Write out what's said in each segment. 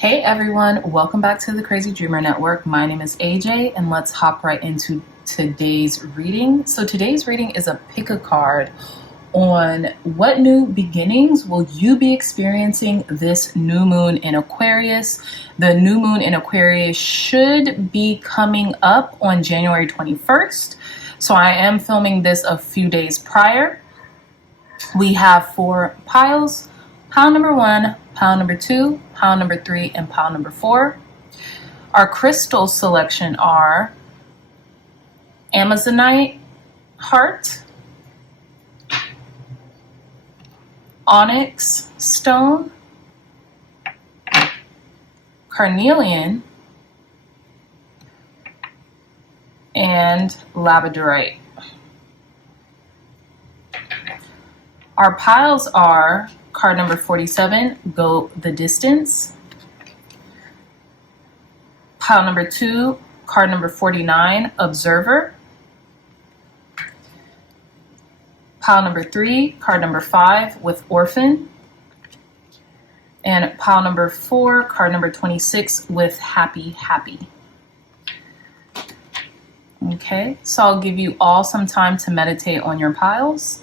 Hey everyone, welcome back to the Crazy Dreamer Network. My name is AJ and let's hop right into today's reading. So today's reading is a pick a card on what new beginnings will you be experiencing this new moon in Aquarius. The new moon in Aquarius should be coming up on January 21st. So I am filming this a few days prior. We have 4 piles. Pile number 1, pile number 2, pile number 3, and pile number 4. Our crystal selection are Amazonite heart, onyx stone, carnelian, and labradorite. Our piles are card number 47, Go the Distance. Pile number 2, card number 49, Observer. Pile number 3, card number 5, with Orphan. And pile number 4, card number 26, with Happy Happy. Okay, so I'll give you all some time to meditate on your piles.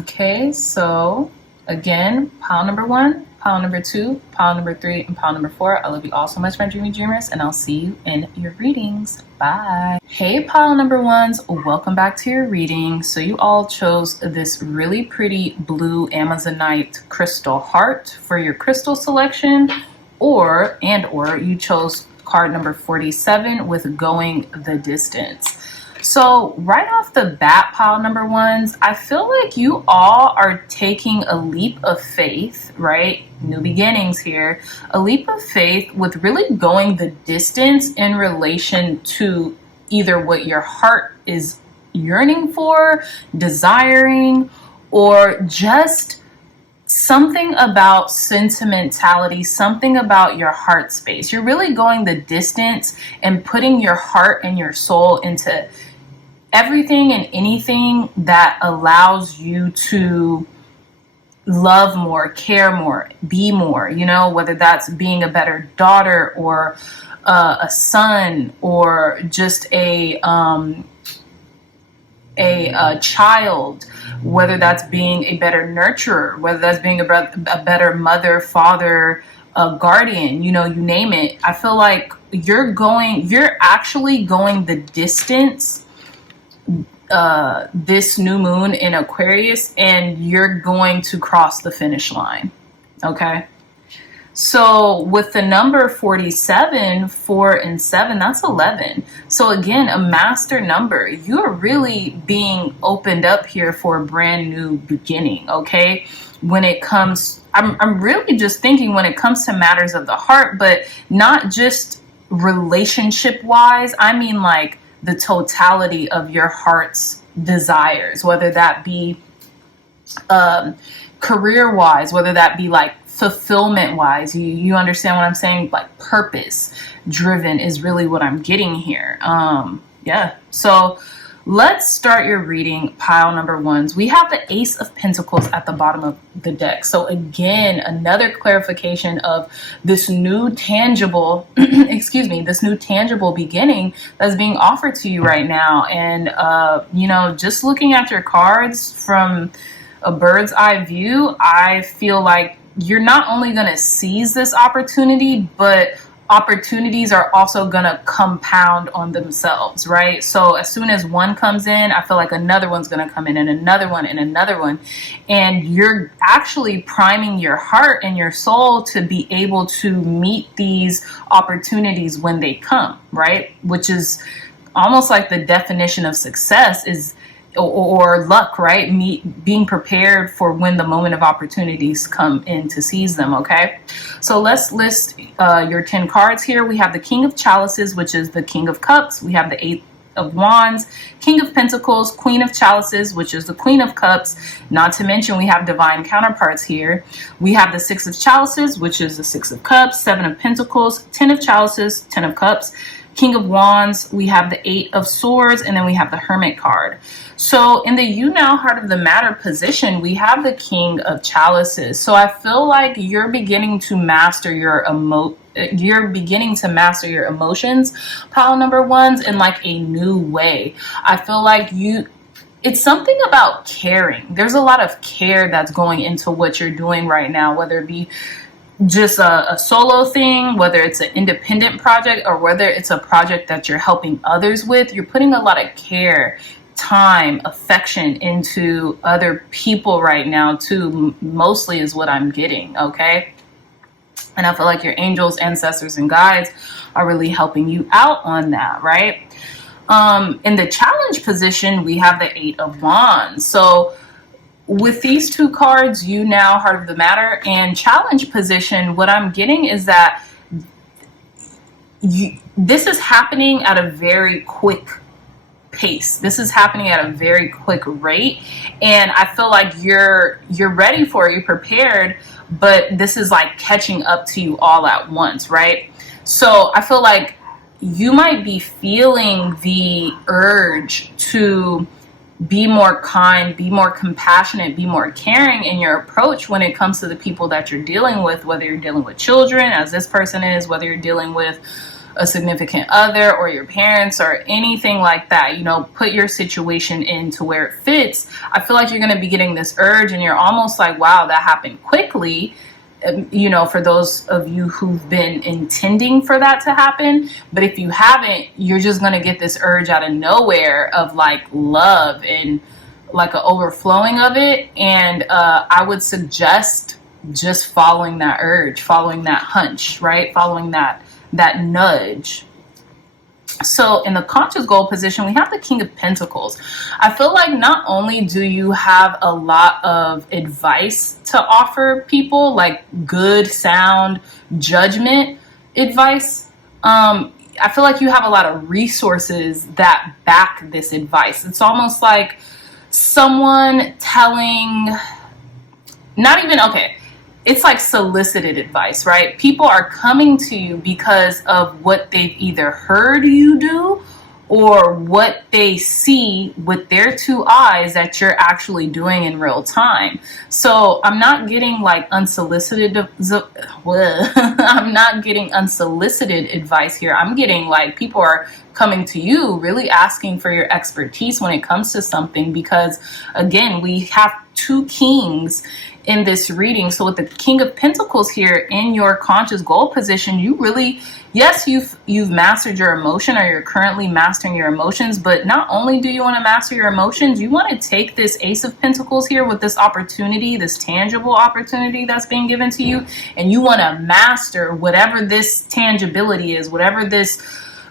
Okay, so again, pile number 1, pile number 2, pile number 3, and pile number 4. I love you all so much, my dreamy dreamers, and I'll see you in your readings. Bye. Hey, pile number 1s, welcome back to your reading. So you all chose this really pretty blue Amazonite crystal heart for your crystal selection, or you chose card number 47 with Going the Distance. So right off the bat, pile number 1s, I feel like you all are taking a leap of faith, right? New beginnings here. A leap of faith with really going the distance in relation to either what your heart is yearning for, desiring, or just something about sentimentality, something about your heart space. You're really going the distance and putting your heart and your soul into everything and anything that allows you to love more, care more, be more, you know, whether that's being a better daughter or a son, or just a child, whether that's being a better nurturer, whether that's being a better mother, father, guardian, you know, you name it. I feel like you're actually going the distance this new moon in Aquarius, and you're going to cross the finish line. Okay, so with the number 47, 4 and 7, that's 11. So again, a master number. You're really being opened up here for a brand new beginning. Okay, when it comes, I'm really just thinking when it comes to matters of the heart, but not just relationship wise. I mean like the totality of your heart's desires, whether that be career wise, whether that be like fulfillment wise. You understand what I'm saying? Like purpose driven is really what I'm getting here. Yeah, so let's start your reading, pile number 1s. We have the Ace of Pentacles at the bottom of the deck. So again, another clarification of this new tangible, this new tangible beginning that's being offered to you right now. And, you know, just looking at your cards from a bird's eye view, I feel like you're not only going to seize this opportunity, but opportunities are also going to compound on themselves, right? So as soon as one comes in, I feel like another one's going to come in, and another one, and another one. And you're actually priming your heart and your soul to be able to meet these opportunities when they come, right? Which is almost like the definition of success is or luck, right? Being prepared for when the moment of opportunities come in to seize them. Okay, so let's list your 10 cards here. We have the King of Chalices, which is the King of Cups. We have the of Wands, King of Pentacles, Queen of Chalices, which is the Queen of Cups. Not to mention we have divine counterparts here. We have the Six of Chalices, which is the Six of Cups, Seven of Pentacles, Ten of Chalices, Ten of Cups, King of Wands, we have the Eight of Swords, and then we have the Hermit card. So in the you now heart of the matter position, we have the King of Chalices. So I feel like you're beginning to master your emotions, pile number ones, in like a new way. I feel like it's something about caring. There's a lot of care that's going into what you're doing right now, whether it be just a solo thing, whether it's an independent project, or whether it's a project that you're helping others with. You're putting a lot of care, time, affection into other people right now too, mostly is what I'm getting, okay? And I feel like your angels, ancestors, and guides are really helping you out on that, right? In the challenge position, we have the Eight of Wands. So with these two cards, you now heart of the matter and challenge position, what I'm getting is that this is happening at a very quick pace. This is happening at a very quick rate, and I feel like you're ready for it, you're prepared, but this is like catching up to you all at once, right? So I feel like you might be feeling the urge to be more kind, be more compassionate, be more caring in your approach when it comes to the people that you're dealing with, whether you're dealing with children, as this person is, whether you're dealing with a significant other or your parents or anything like that. You know, put your situation into where it fits. I feel like you're going to be getting this urge and you're almost like, wow, that happened quickly. You know, for those of you who've been intending for that to happen. But if you haven't, you're just going to get this urge out of nowhere of like love and like an overflowing of it. And I would suggest just following that urge, following that hunch, right? Following that nudge. So in the conscious goal position, we have the King of Pentacles. I feel like not only do you have a lot of advice to offer people, like good, sound, judgment advice, I feel like you have a lot of resources that back this advice. It's almost like someone telling, not even, okay, it's like solicited advice, right? People are coming to you because of what they've either heard you do or what they see with their two eyes that you're actually doing in real time. So I'm not getting like unsolicited, I'm not getting unsolicited advice here. I'm getting like people are coming to you really asking for your expertise when it comes to something, because again, we have two kings in this reading. So with the King of Pentacles here in your conscious goal position, you really, yes, you've mastered your emotion, or you're currently mastering your emotions, but not only do you want to master your emotions, you want to take this Ace of Pentacles here with this opportunity, this tangible opportunity that's being given to you, and you want to master whatever this tangibility is, whatever this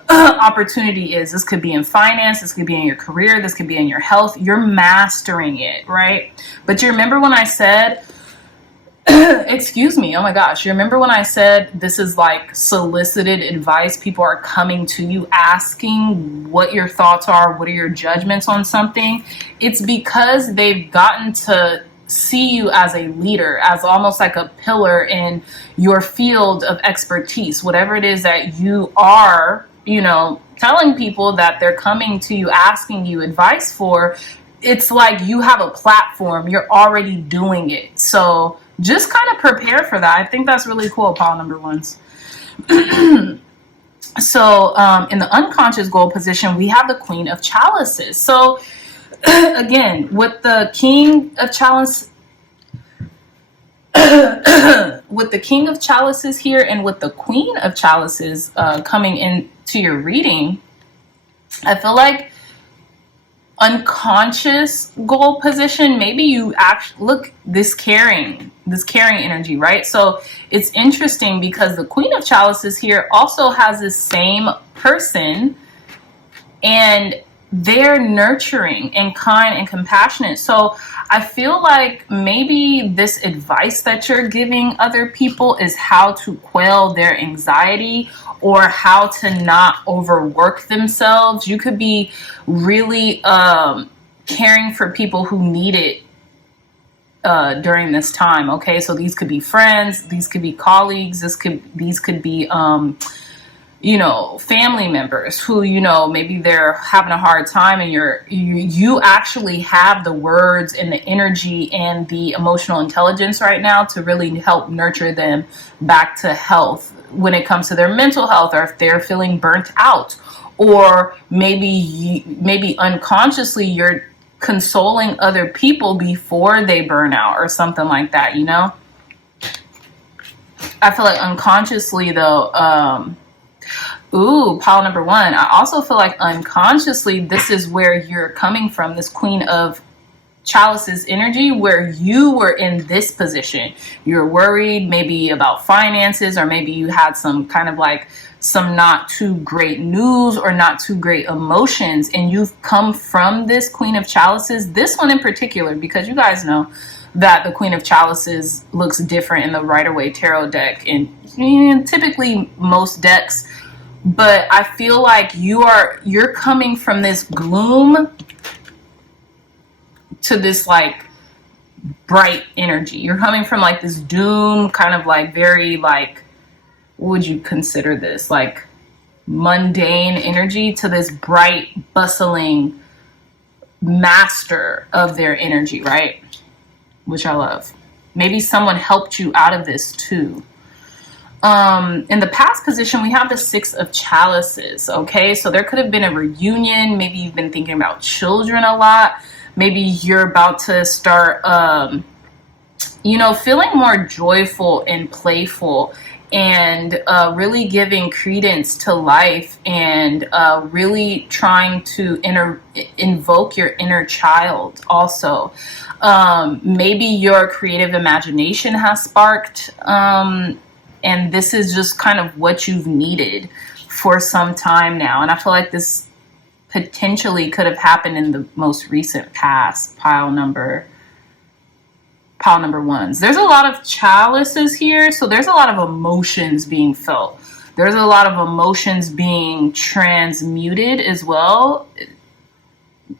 opportunity is. This could be in finance, this could be in your career, this could be in your health. You're mastering it, right? But you remember when I said, excuse me, oh my gosh, you remember when I said this is like solicited advice? People are coming to you asking what your thoughts are, what are your judgments on something. It's because they've gotten to see you as a leader, as almost like a pillar in your field of expertise, whatever it is that you are, you know, telling people that they're coming to you asking you advice for. It's like you have a platform, you're already doing it. So just kind of prepare for that. I think that's really cool, pile number ones. So in the unconscious goal position, we have the Queen of Chalices. So again, with the King of Chalices, with the King of Chalices here and with the Queen of Chalices coming into your reading, I feel like unconscious goal position, maybe you actually look this caring energy, right? So it's interesting because the Queen of Chalices here also has this same person, and they're nurturing and kind and compassionate. So I feel like maybe this advice that you're giving other people is how to quell their anxiety or how to not overwork themselves. You could be really caring for people who need it during this time. Okay, so these could be friends, these could be colleagues, these could be family members who, maybe they're having a hard time, and you actually have the words and the energy and the emotional intelligence right now to really help nurture them back to health when it comes to their mental health, or if they're feeling burnt out, or maybe unconsciously you're consoling other people before they burn out or something like that. I feel like unconsciously though, pile number one, I also feel like unconsciously this is where you're coming from, this Queen of Chalices energy, where you were in this position. You're worried maybe about finances, or maybe you had some kind of like some not too great news or not too great emotions, and you've come from this Queen of Chalices, this one in particular, because you guys know that the Queen of Chalices looks different in the Rider-Waite Tarot deck and typically most decks. But I feel like you're coming from this gloom to this like bright energy. You're coming from like this doom, kind of like very like, what would you consider this, like mundane energy, to this bright, bustling master of their energy, right? Which I love. Maybe someone helped you out of this too. In the past position, we have the Six of Chalices. Okay, so there could have been a reunion. Maybe you've been thinking about children a lot. Maybe you're about to start, feeling more joyful and playful, and really giving credence to life, and really trying to invoke your inner child also. Maybe your creative imagination has sparked, and this is just kind of what you've needed for some time now. And I feel like this potentially could have happened in the most recent past, pile number ones. There's a lot of chalices here, so there's a lot of emotions being felt. There's a lot of emotions being transmuted as well,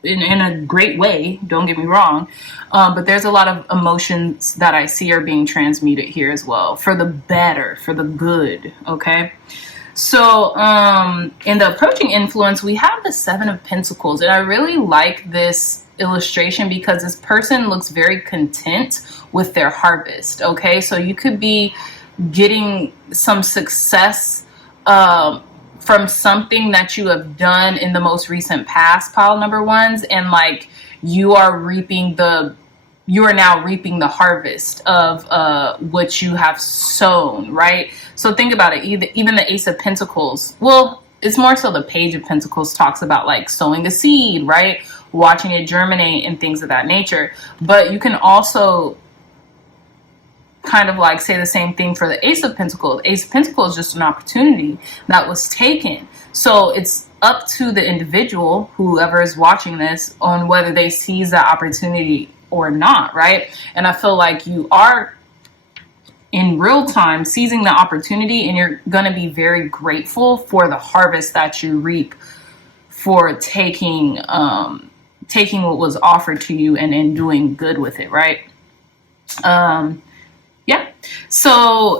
in a great way, don't get me wrong, but there's a lot of emotions that I see are being transmuted here as well, for the better, for the good. Okay, so in the approaching influence, we have the Seven of Pentacles, and I really like this illustration because this person looks very content with their harvest. Okay, so you could be getting some success from something that you have done in the most recent past, pile number ones, and like you are now reaping the harvest of what you have sown, right? So think about it. Even the Ace of Pentacles, well, it's more so the Page of Pentacles talks about like sowing a seed, right? Watching it germinate and things of that nature. But you can also kind of like say the same thing for the Ace of Pentacles. Ace of Pentacles is just an opportunity that was taken. So it's up to the individual, whoever is watching this, on whether they seize that opportunity or not, right? And I feel like you are in real time seizing the opportunity, and you're going to be very grateful for the harvest that you reap for taking what was offered to you and then doing good with it, right? Yeah. So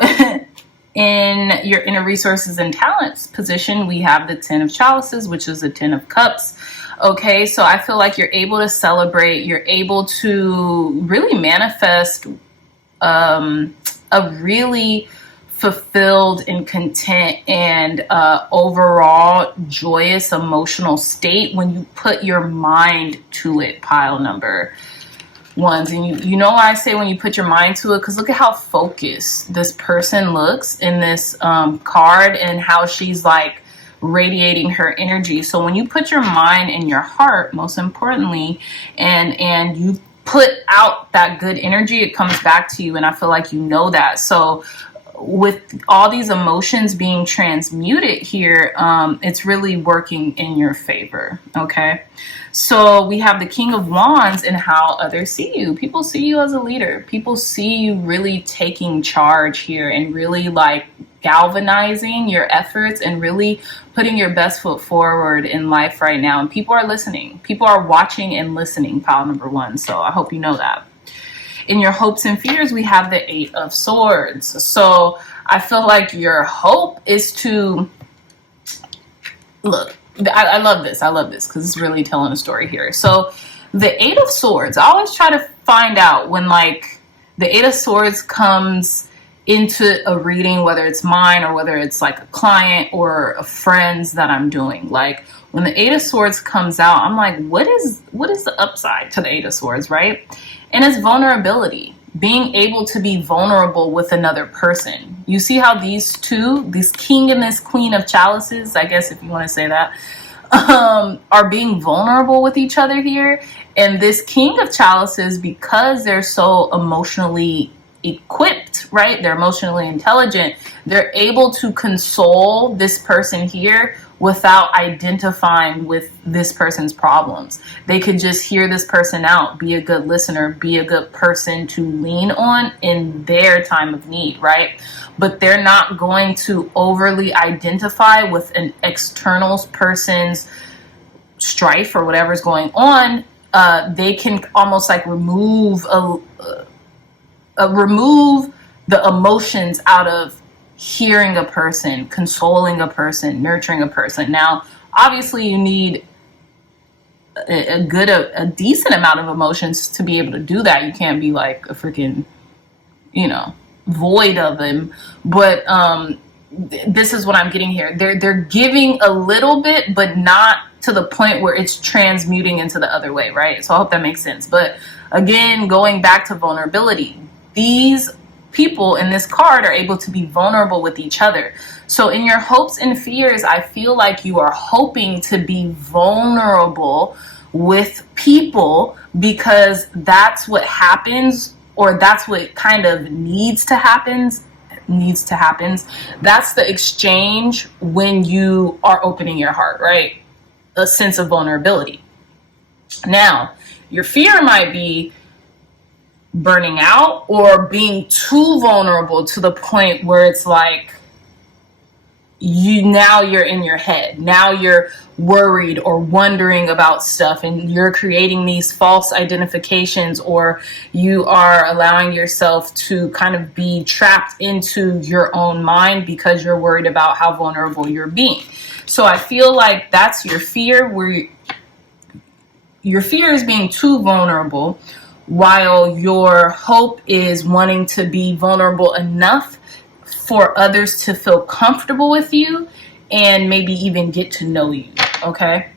in your inner resources and talents position, we have the 10 of Chalices, which is the 10 of Cups. Okay, so I feel like you're able to celebrate, you're able to really manifest a really fulfilled and content and overall joyous emotional state when you put your mind to it, pile number ones. And you know why I say when you put your mind to it? Because look at how focused this person looks in this card, and how she's like radiating her energy. So when you put your mind and your heart, most importantly, and you put out that good energy, it comes back to you. And I feel like you know that. So with all these emotions being transmuted here, it's really working in your favor. Okay. So we have the King of Wands and how others see you. People see you as a leader. People see you really taking charge here and really like galvanizing your efforts and really putting your best foot forward in life right now. And people are listening. People are watching and listening, pile number one. So I hope you know that. In your hopes and fears, we have the Eight of Swords. So I feel like your hope is to look. I love this. I love this because it's really telling a story here. So the Eight of Swords, I always try to find out when like the Eight of Swords comes into a reading, whether it's mine or whether it's like a client or a friend's that I'm doing. Like when the Eight of Swords comes out, I'm like, what is the upside to the Eight of Swords, right? And it's vulnerability. Being able to be vulnerable with another person. You see how these two, this king and this queen of chalices, I guess if you want to say that, are being vulnerable with each other here. And this king of chalices, because they're so emotionally equipped, right? They're emotionally intelligent. They're able to console this person here without identifying with this person's problems. They could just hear this person out, be a good listener, be a good person to lean on in their time of need, right? But they're not going to overly identify with an external person's strife or whatever's going on. They can almost like remove the emotions out of hearing a person, consoling a person, nurturing a person. Now, obviously you need a decent amount of emotions to be able to do that. You can't be like a freaking, void of them. But this is what I'm getting here. They're giving a little bit, but not to the point where it's transmuting into the other way, right? So I hope that makes sense. But again, going back to vulnerability, these people in this card are able to be vulnerable with each other. So in your hopes and fears, I feel like you are hoping to be vulnerable with people because that's what happens, or that's what kind of needs to happen. That's the exchange when you are opening your heart, right? A sense of vulnerability. Now, your fear might be burning out or being too vulnerable to the point where it's like you're in your head. Now you're worried or wondering about stuff and you're creating these false identifications, or you are allowing yourself to kind of be trapped into your own mind because you're worried about how vulnerable you're being. So I feel like that's your fear, where your fear is being too vulnerable, while your hope is wanting to be vulnerable enough for others to feel comfortable with you and maybe even get to know you, okay?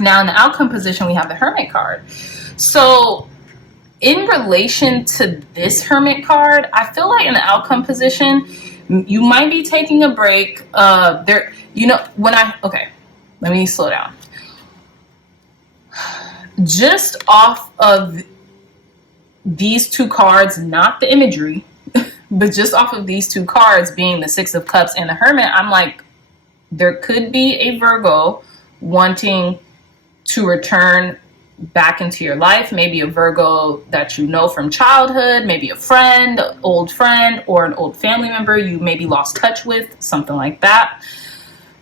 Now in the outcome position, we have the Hermit card. So in relation to this Hermit card, I feel like in the outcome position, you might be taking a break. Okay, let me slow down. Just off of these two cards, not the imagery, but just off of these two cards being the Six of Cups and the Hermit, I'm like, there could be a Virgo wanting to return back into your life. Maybe a Virgo that you know from childhood, maybe a friend, an old friend, or an old family member you maybe lost touch with, something like that.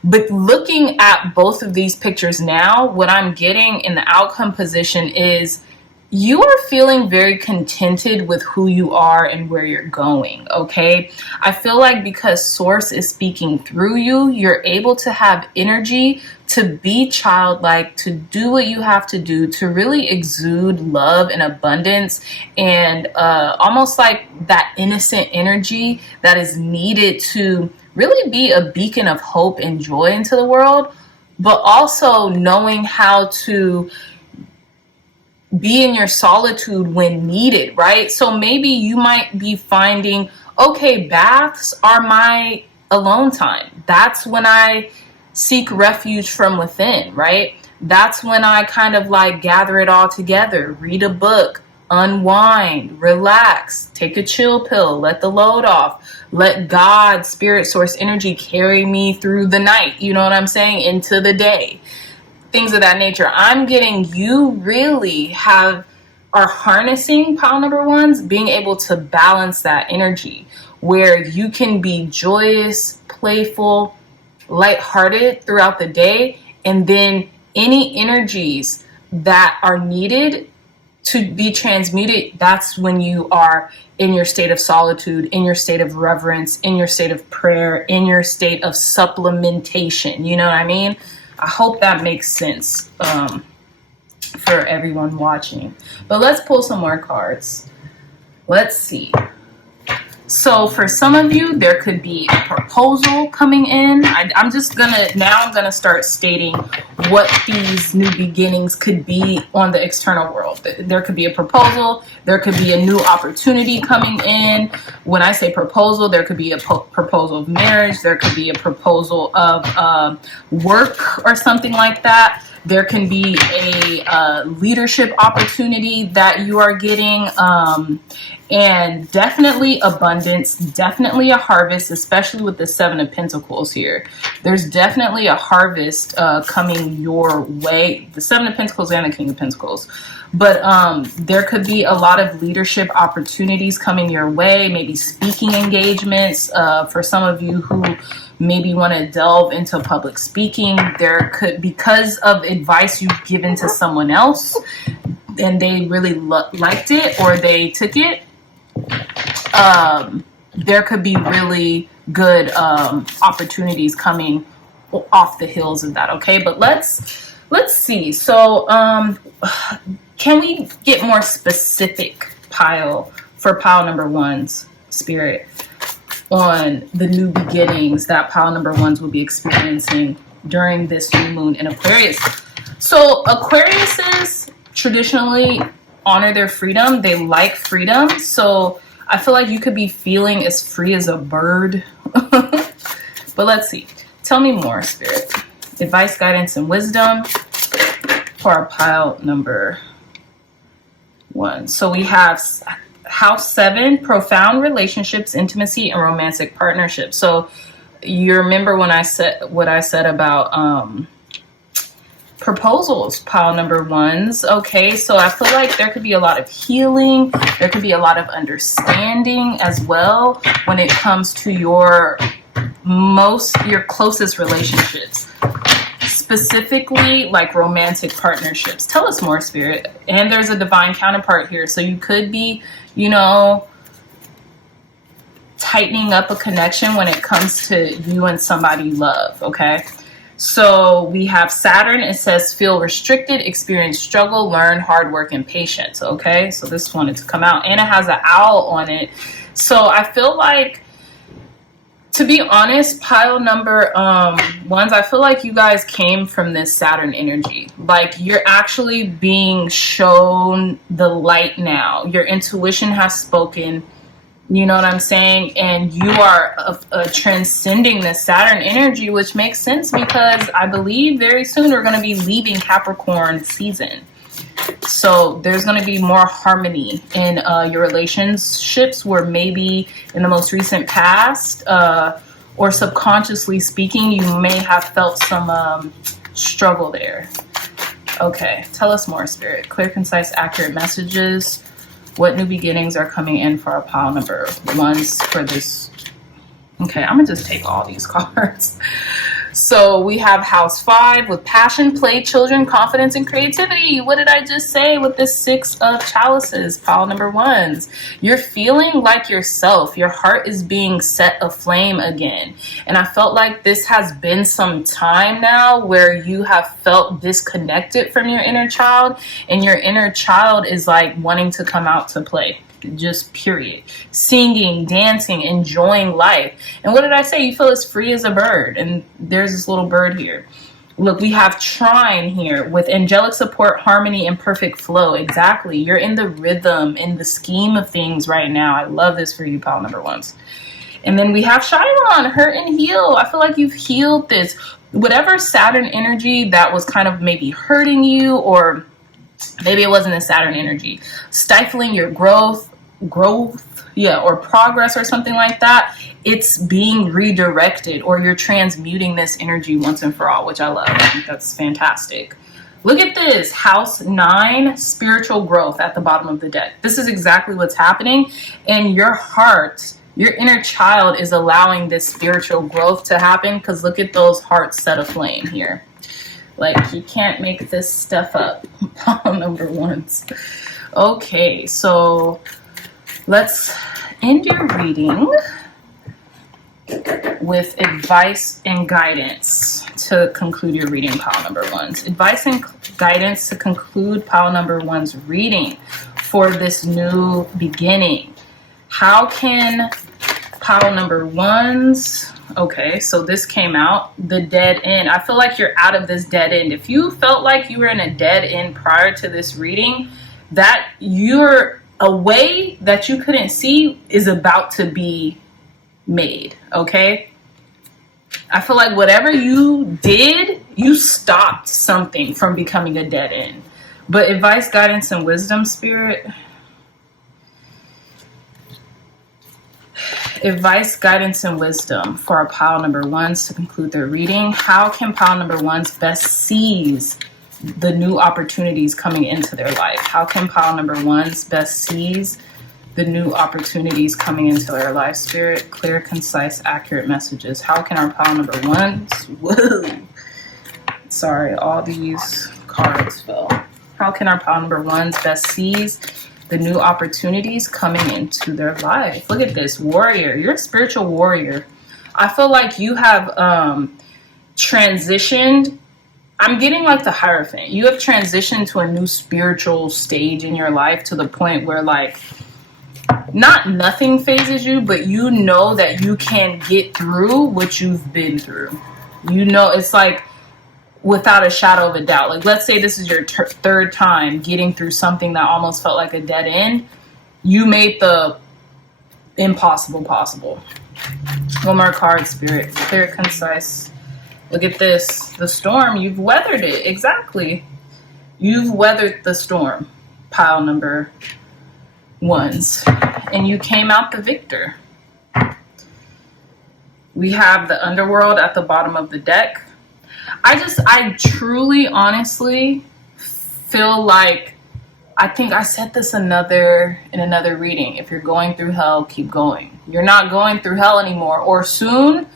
But looking at both of these pictures now, what I'm getting in the outcome position is you are feeling very contented with who you are and where you're going, okay? I feel like because Source is speaking through you, you're able to have energy to be childlike, to do what you have to do, to really exude love and abundance, and almost like that innocent energy that is needed to really be a beacon of hope and joy into the world, but also knowing how to be in your solitude when needed, right? So maybe you might be finding, okay, baths are my alone time. That's when I seek refuge from within, right? That's when I kind of like gather it all together, read a book, unwind, relax, take a chill pill, let the load off, Let God, spirit, source, energy carry me through the night. You know what I'm saying? Into the day. Things of that nature. I'm getting you really are harnessing pile number ones, being able to balance that energy where you can be joyous, playful, lighthearted throughout the day, and then any energies that are needed to be transmuted, that's when you are in your state of solitude, in your state of reverence, in your state of prayer, in your state of supplementation. You know what I mean? I hope that makes sense for everyone watching. But let's pull some more cards. Let's see. So for some of you, there could be a proposal coming in. I'm gonna start stating what these new beginnings could be on the external world. There could be a proposal. There could be a new opportunity coming in. When I say proposal, there could be a proposal of marriage. There could be a proposal of work or something like that. There can be a leadership opportunity that you are getting, and definitely abundance, definitely a harvest, especially with the Seven of Pentacles here. There's definitely a harvest coming your way, the Seven of Pentacles and the King of Pentacles. But there could be a lot of leadership opportunities coming your way, maybe speaking engagements for some of you who maybe want to delve into public speaking. There could, because of advice you've given to someone else and they really liked it or they took it, there could be really good opportunities coming off the heels of that. Okay, but let's see. So can we get more specific for pile number one's spirit on the new beginnings that pile number ones will be experiencing during this new moon in Aquarius? So Aquariuses traditionally honor their freedom. They like freedom. So I feel like you could be feeling as free as a bird. But let's see. Tell me more, Spirit. Advice, guidance, and wisdom for our pile number one. So we have House 7, profound relationships, intimacy, and romantic partnerships. So you remember when I said what I said about proposals, pile number ones. Okay, so I feel like there could be a lot of healing. There could be a lot of understanding as well when it comes to your closest relationships, specifically like romantic partnerships. Tell us more, Spirit. And there's a divine counterpart here, so you could be, tightening up a connection when it comes to you and somebody you love. Okay, so we have Saturn. It says feel restricted, experience struggle, learn hard work and patience. Okay, so this wanted to come out, and it has an owl on it. So I feel like, to be honest, pile number ones, I feel like you guys came from this Saturn energy. Like, you're actually being shown the light now. Your intuition has spoken. You know what I'm saying? And you are transcending the Saturn energy, which makes sense because I believe very soon we're going to be leaving Capricorn season. So there's going to be more harmony in your relationships, where maybe in the most recent past or subconsciously speaking, you may have felt some struggle there. Okay, tell us more, Spirit. Clear, concise, accurate messages. What new beginnings are coming in for our pile number ones for this? Okay, I'm going to just take all these cards. So we have House 5 with passion, play, children, confidence, and creativity. What did I just say with this 6 of chalices, pile number ones? You're feeling like yourself. Your heart is being set aflame again. And I felt like this has been some time now where you have felt disconnected from your inner child, and your inner child is like wanting to come out to play. Just period. Singing, dancing, enjoying life. And what did I say? You feel as free as a bird. And there's this little bird here. Look, we have trine here with angelic support, harmony, and perfect flow. Exactly. You're in the rhythm, in the scheme of things right now. I love this for you, pile number ones. And then we have Chiron, hurt and heal. I feel like you've healed this. Whatever Saturn energy that was kind of maybe hurting you, or maybe it wasn't a Saturn energy, stifling your growth, or progress or something like that, it's being redirected, or you're transmuting this energy once and for all, which I love. I think that's fantastic. Look at this, house 9, spiritual growth at the bottom of the deck. This is exactly what's happening, and your heart, your inner child is allowing this spiritual growth to happen, because look at those hearts set aflame here. Like, you can't make this stuff up. Pile number 1s. Okay, so let's end your reading with advice and guidance to conclude your reading, pile number 1s. Advice and guidance to conclude pile number 1's reading for this new beginning. How can pile number 1's, okay, so this came out, the dead end. I feel like you're out of this dead end. If you felt like you were in a dead end prior to this reading, that you're a way that you couldn't see is about to be made, okay? I feel like whatever you did, you stopped something from becoming a dead end. But advice, guidance, and wisdom, Spirit. Advice, guidance, and wisdom for our pile number 1s to conclude their reading. How can pile number 1s best seize the new opportunities coming into their life? How can pile number 1s best seize the new opportunities coming into their life? Spirit, clear, concise, accurate messages. How can our pile number 1s, whoa, sorry, all these cards fell. How can our pile number 1s best seize the new opportunities coming into their life? Look at this, warrior. You're a spiritual warrior. I feel like you have transitioned. I'm getting like the Hierophant. You have transitioned to a new spiritual stage in your life, to the point where, like, not nothing phases you, but you know that you can get through what you've been through. You know, it's like without a shadow of a doubt. Like, let's say this is your third time getting through something that almost felt like a dead end. You made the impossible possible. One more card, Spirit. Clear, concise. Look at this. The storm, you've weathered it. Exactly. You've weathered the storm, pile number 1s. And you came out the victor. We have the underworld at the bottom of the deck. I truly, honestly feel like, I think I said this in another reading. If you're going through hell, keep going. You're not going through hell anymore, or soon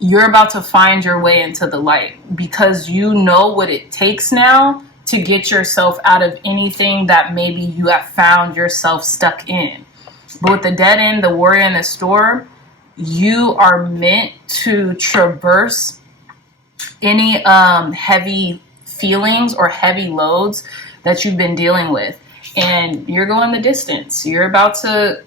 you're about to find your way into the light, because you know what it takes now to get yourself out of anything that maybe you have found yourself stuck in. But with the dead end, the warrior, and the storm, you are meant to traverse any heavy feelings or heavy loads that you've been dealing with, and you're going the distance. You're about to,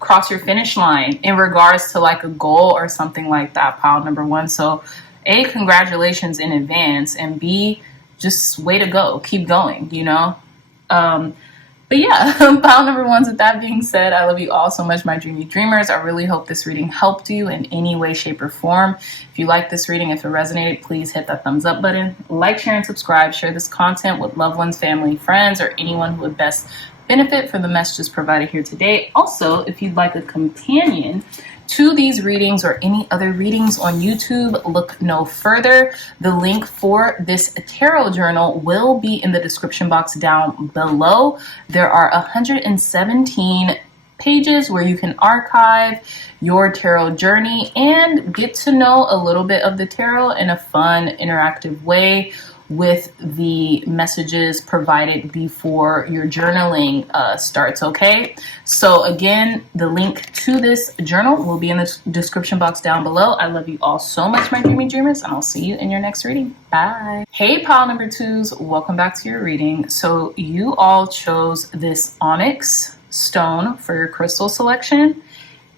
cross your finish line in regards to like a goal or something like that, pile number 1. So A, congratulations in advance, and B, just way to go, keep going, But yeah, pile number 1s, with that being said, I love you all so much, my dreamy dreamers. I really hope this reading helped you in any way, shape, or form. If you like this reading, if it resonated, please hit that thumbs up button. Like, share, and subscribe. Share this content with loved ones, family, friends, or anyone who would best benefit from the messages provided here today. Also, if you'd like a companion to these readings or any other readings on YouTube, look no further. The link for this tarot journal will be in the description box down below. There are 117 pages where you can archive your tarot journey and get to know a little bit of the tarot in a fun, interactive way, with the messages provided before your journaling starts, okay? So again, the link to this journal will be in the description box down below. I love you all so much, my dreamy dreamers, and I'll see you in your next reading. Bye. Hey, pile number 2s, welcome back to your reading. So you all chose this onyx stone for your crystal selection,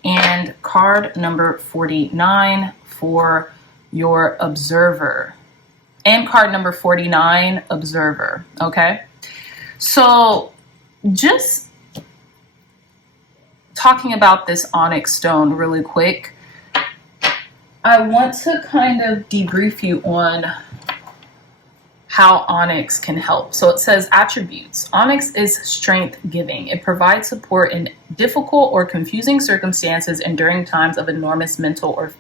and card number 49 for your observer. And card number 49, observer, okay? So just talking about this onyx stone really quick, I want to kind of debrief you on how onyx can help. So it says attributes. Onyx is strength giving. It provides support in difficult or confusing circumstances and during times of enormous mental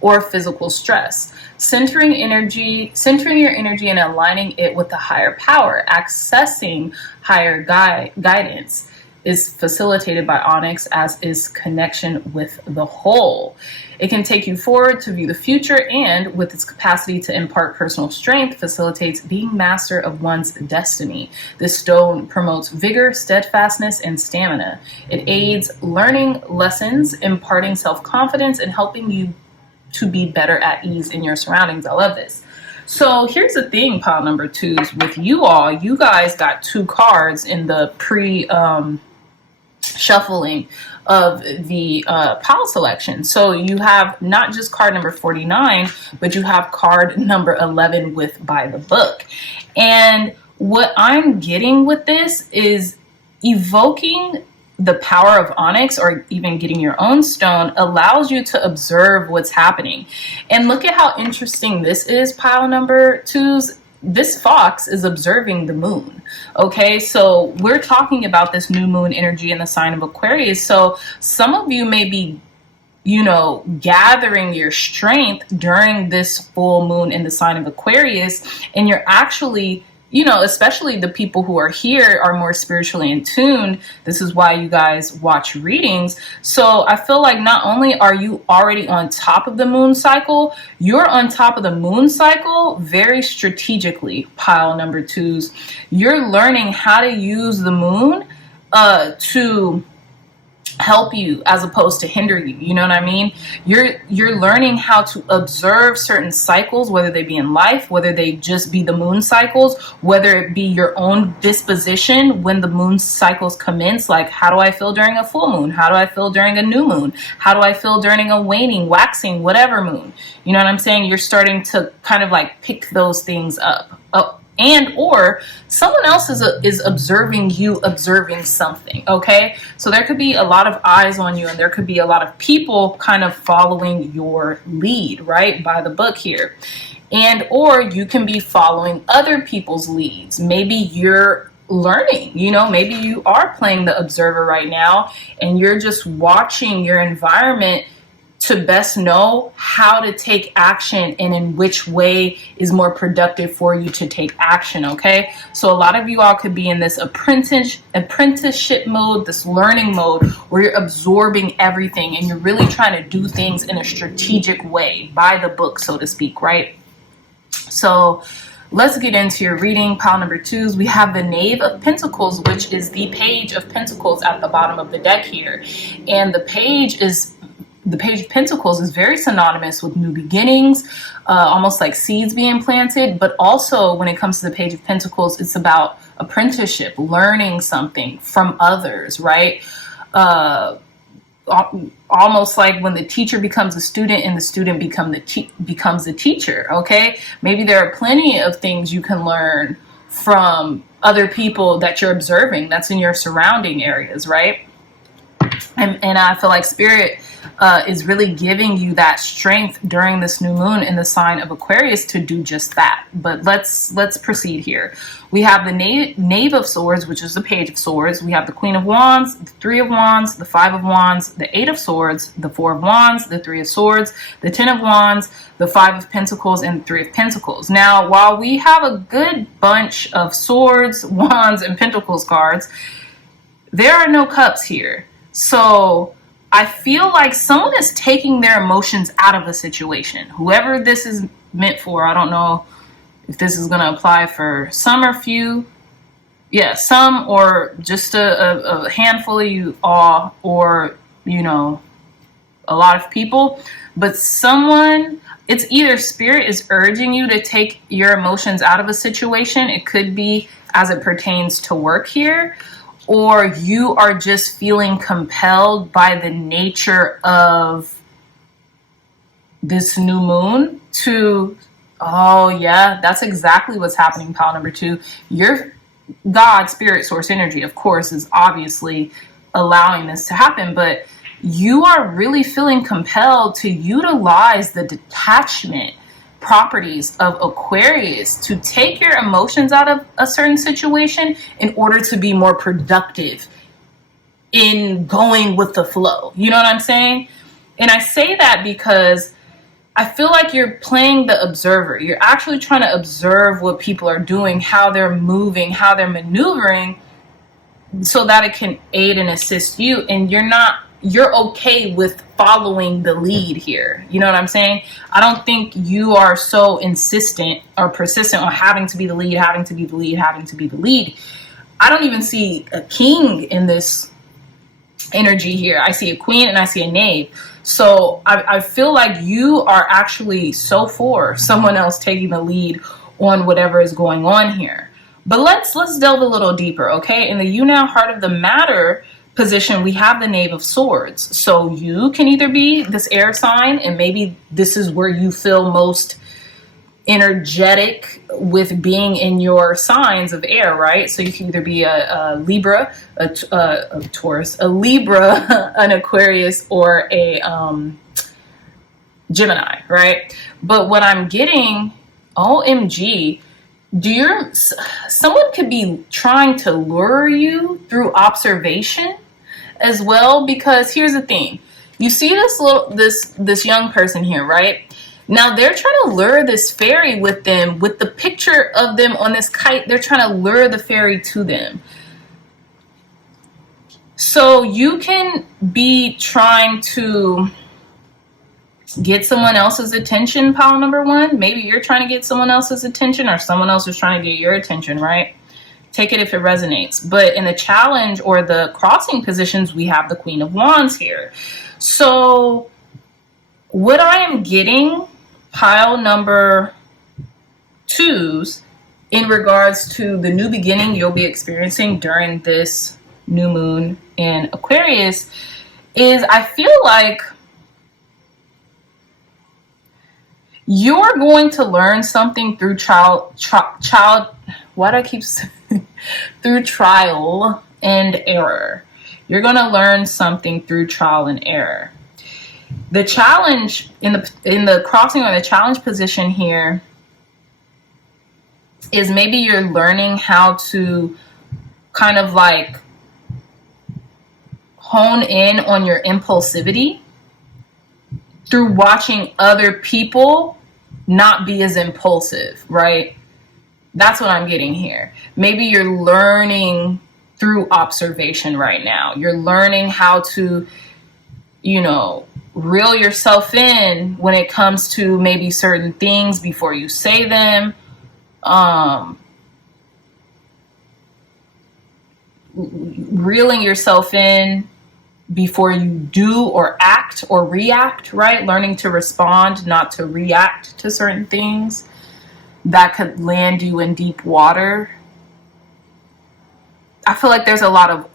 or physical stress. Centering your energy and aligning it with the higher power, accessing higher guidance is facilitated by onyx, as is connection with the whole. It can take you forward to view the future, and with its capacity to impart personal strength, facilitates being master of one's destiny. This stone promotes vigor, steadfastness, and stamina. It aids learning lessons, imparting self-confidence, and helping you to be better at ease in your surroundings. I love this. So here's the thing, pile number 2s, with you all. You guys got 2 cards in the shuffling of the pile selection. So you have not just card number 49, but you have card number 11 with by the book. And what I'm getting with this is evoking the power of onyx, or even getting your own stone, allows you to observe what's happening. And look at how interesting this is, pile number 2s. This fox is observing the moon. Okay, so we're talking about this new moon energy in the sign of Aquarius. So some of you may be, gathering your strength during this full moon in the sign of Aquarius, and you're actually, especially the people who are here are more spiritually in tune. This is why you guys watch readings. So I feel like not only are you already on top of the moon cycle, you're on top of the moon cycle very strategically, pile number 2s. You're learning how to use the moon to help you as opposed to hinder you. You know what I mean? You're learning how to observe certain cycles, whether they be in life, whether they just be the moon cycles, whether it be your own disposition when the moon cycles commence. Like, how do I feel during a full moon? How do I feel during a new moon? How do I feel during a waning, waxing, whatever moon? You know what I'm saying? You're starting to kind of like pick those things up. And or someone else is observing you observing something. Okay, so there could be a lot of eyes on you, and there could be a lot of people kind of following your lead, right, by the book here. And or you can be following other people's leads. Maybe you're learning, maybe you are playing the observer right now, and you're just watching your environment to best know how to take action and in which way is more productive for you to take action. Okay, so a lot of you all could be in this apprenticeship mode, this learning mode, where you're absorbing everything and you're really trying to do things in a strategic way, by the book, so to speak, right? So let's get into your reading, pile number 2s. We have the Knave of Pentacles, which is the Page of Pentacles at the bottom of the deck here. And the Page of Pentacles is very synonymous with new beginnings, almost like seeds being planted. But also when it comes to the Page of Pentacles, it's about apprenticeship, learning something from others, right? Almost like when the teacher becomes a student and the student becomes a teacher, okay? Maybe there are plenty of things you can learn from other people that you're observing, that's in your surrounding areas, right? And I feel like Spirit is really giving you that strength during this new moon in the sign of Aquarius to do just that. But let's proceed here. We have the Knave of Swords, which is the Page of Swords. We have the Queen of Wands, the Three of Wands, the Five of Wands, the Eight of Swords, the Four of Wands, the Three of Swords, the Ten of Wands, the Five of Pentacles, and the Three of Pentacles. Now, while we have a good bunch of Swords, Wands, and Pentacles cards, there are no cups here. So I feel like someone is taking their emotions out of the situation. Whoever this is meant for, I don't know if this is going to apply for some or few. Yeah, some, or just a handful of you all, or, a lot of people. But someone, it's either Spirit is urging you to take your emotions out of a situation. It could be as it pertains to work here, or you are just feeling compelled by the nature of this new moon to, oh yeah, that's exactly what's happening, pile number 2. Your God, Spirit, Source, Energy, of course, is obviously allowing this to happen, but you are really feeling compelled to utilize the detachment properties of Aquarius to take your emotions out of a certain situation in order to be more productive in going with the flow. You know what I'm saying? And I say that because I feel like you're playing the observer. You're actually trying to observe what people are doing, how they're moving, how they're maneuvering, so that it can aid and assist you. And you're okay with following the lead here. You know what I'm saying? I don't think you are so insistent or persistent on having to be the lead, having to be the lead, having to be the lead. I don't even see a king in this energy here. I see a queen and I see a knave. So I feel like you are actually so for someone else taking the lead on whatever is going on here. But let's delve a little deeper, okay? In the you now heart of the matter position, we have the Knave of Swords. So you can either be this air sign, and maybe this is where you feel most energetic with being in your signs of air, right? So you can either be a Libra, a Taurus, a Libra, an Aquarius, or a Gemini, right? But what I'm getting, OMG, someone could be trying to lure you through observation as well, because here's the thing. You see this young person here, right? Now they're trying to lure this fairy with them, with the picture of them on this kite. They're trying to lure the fairy to them. So you can be trying to get someone else's attention, pile number one. Maybe you're trying to get someone else's attention, or someone else is trying to get your attention, right? Take it if it resonates. But in the challenge or the crossing positions, we have the Queen of Wands here. So what I am getting, pile number twos, in regards to the new beginning you'll be experiencing during this new moon in Aquarius, is I feel like you're going to learn something through through trial and error. You're going to learn something through trial and error. The challenge in the crossing or the challenge position here is maybe you're learning how to kind of like hone in on your impulsivity through watching other people not be as impulsive, right? That's what I'm getting here. Maybe you're learning through observation right now. You're learning how to, reel yourself in when it comes to maybe certain things before you say them. Reeling yourself in before you do or act or react, right? Learning to respond, not to react to certain things that could land you in deep water. I feel like there's a lot of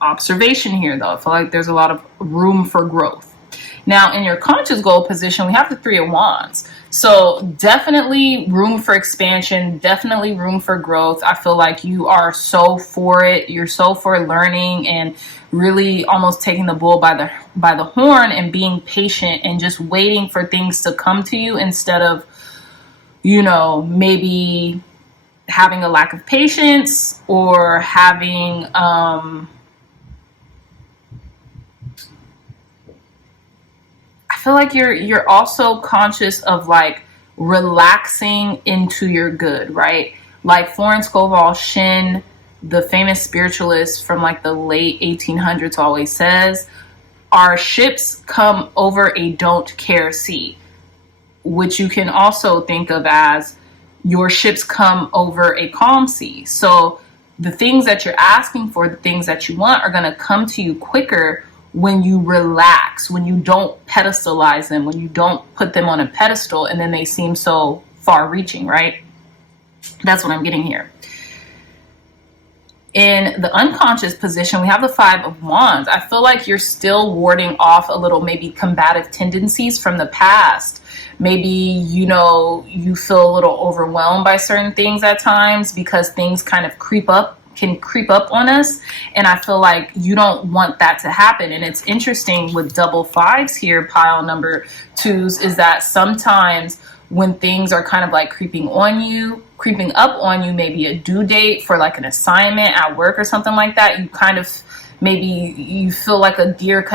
observation here, though. I feel like there's a lot of room for growth. Now, in your conscious goal position, we have the Three of Wands. So definitely room for expansion, definitely room for growth. I feel like you are so for it. You're so for learning and really almost taking the bull by the horn and being patient and just waiting for things to come to you instead of, maybe having a lack of patience or having, I feel like you're also conscious of like relaxing into your good, right? Like Florence Scovel Shinn, the famous spiritualist from like the late 1800s, always says, our ships come over a don't care sea, which you can also think of as your ships come over a calm sea. So the things that you're asking for, the things that you want, are going to come to you quicker when you relax, when you don't pedestalize them, when you don't put them on a pedestal and then they seem so far reaching, right? That's what I'm getting here. In the unconscious position, we have the Five of Wands. I feel like you're still warding off a little maybe combative tendencies from the past. Maybe, you feel a little overwhelmed by certain things at times because things kind of can creep up on us. And I feel like you don't want that to happen. And it's interesting with double fives here, pile number twos, is that sometimes when things are kind of like creeping up on you, maybe a due date for like an assignment at work or something like that, you kind of maybe you feel like a deer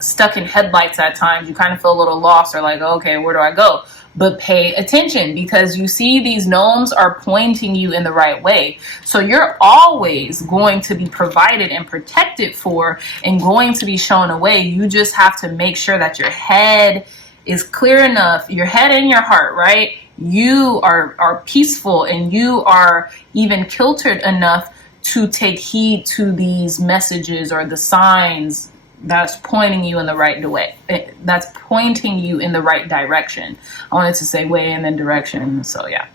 stuck in headlights at times. You kind of feel a little lost, or like, okay, where do I go? But pay attention, because you see these gnomes are pointing you in the right way. So you're always going to be provided and protected for, and going to be shown a way. You just have to make sure that your head is clear enough, your head and your heart, right? You are peaceful, and you are even kiltered enough to take heed to these messages or the signs that's pointing you in the right way. That's pointing you in the right direction. I wanted to say way and then direction. So yeah.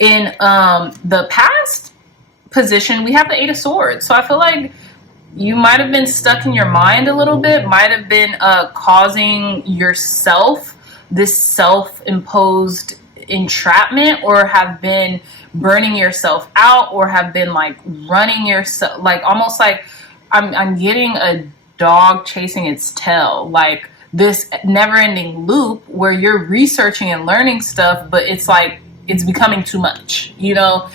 In the past position, we have the 8 of Swords. So I feel like you might have been stuck in your mind a little bit, might have been causing yourself this self-imposed entrapment, or have been burning yourself out, or have been like running yourself, like almost like I'm getting a dog chasing its tail, like this never-ending loop where you're researching and learning stuff, but it's like it's becoming too much, you know.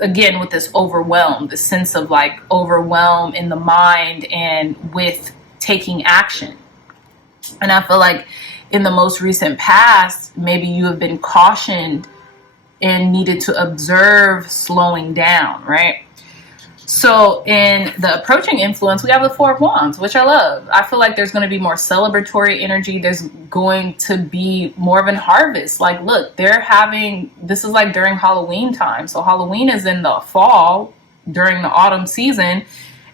Again, with this overwhelm, the sense of like overwhelm in the mind and with taking action. And I feel like in the most recent past, maybe you have been cautioned and needed to observe slowing down, right? So in the approaching influence, we have the 4 of Wands, which I love. I feel like there's going to be more celebratory energy. There's going to be more of an harvest. Like, look, this is like during Halloween time. So Halloween is in the fall, during the autumn season,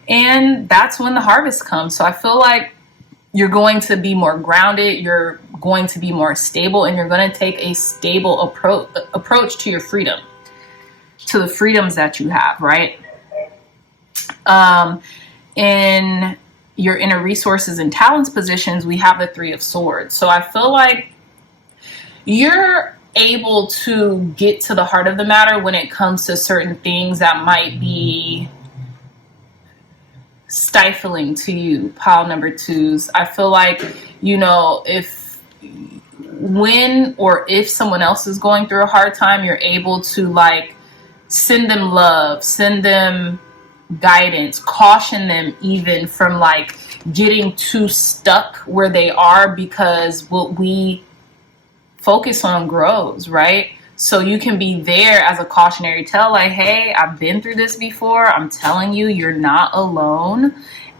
and that's when the harvest comes. So I feel like you're going to be more grounded. You're going to be more stable, and you're going to take a stable approach to your freedom, to the freedoms that you have, right? In your inner resources and talents positions, we have the 3 of Swords. So I feel like you're able to get to the heart of the matter when it comes to certain things that might be stifling to you, pile number 2s. I feel like, you know, if someone else is going through a hard time, you're able to like send them love, send them guidance, caution them even from like getting too stuck where they are, because what we focus on grows, right? So you can be there as a cautionary tale, like, hey, I've been through this before. I'm telling you, you're not alone.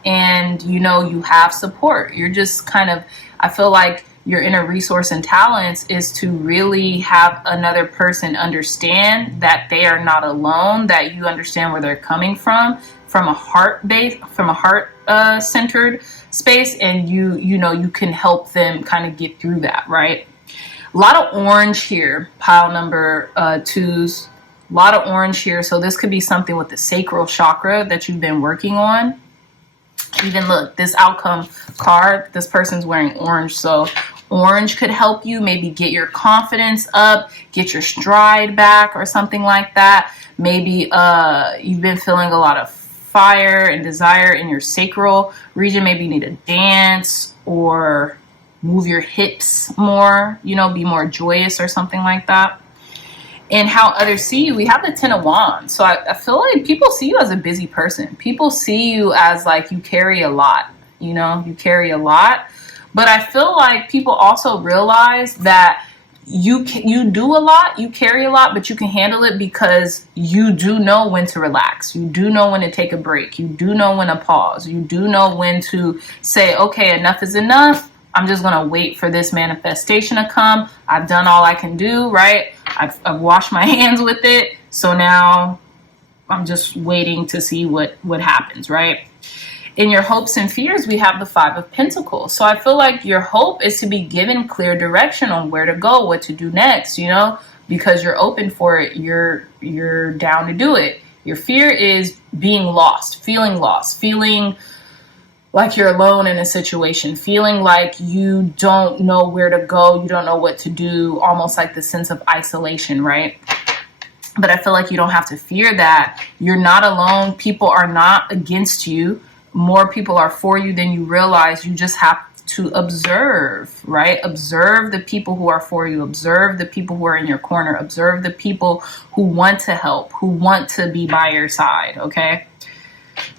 And, you know, you have support. You're just kind of, I feel like your inner resource and talents is to really have another person understand that they are not alone, that you understand where they're coming from a heart base, from a heart centered space. And you know, you can help them kind of get through that, right? A lot of orange here, pile number 2s. A lot of orange here. So this could be something with the sacral chakra that you've been working on. Even look, this outcome card, this person's wearing orange. So orange could help you maybe get your confidence up, get your stride back, or something like that. Maybe you've been feeling a lot of fire and desire in your sacral region. Maybe you need to dance or move your hips more, you know, be more joyous or something like that. And how others see you, we have the 10 of Wands. So I feel like people see you as a busy person. People see you as like you carry a lot, you know, you carry a lot. But I feel like people also realize that you do a lot, you carry a lot, but you can handle it because you do know when to relax. You do know when to take a break. You do know when to pause. You do know when to say, okay, enough is enough. I'm just going to wait for this manifestation to come. I've done all I can do, right? I've washed my hands with it. So now I'm just waiting to see what happens, right? In your hopes and fears, we have the 5 of Pentacles. So I feel like your hope is to be given clear direction on where to go, what to do next, you know, because you're open for it. You're down to do it. Your fear is being lost, feeling like you're alone in a situation, feeling like you don't know where to go, you don't know what to do, almost like the sense of isolation, right? But I feel like you don't have to fear that. You're not alone. People are not against you. More people are for you than you realize. You just have to observe, right? Observe the people who are for you. Observe the people who are in your corner. Observe the people who want to help, who want to be by your side, okay?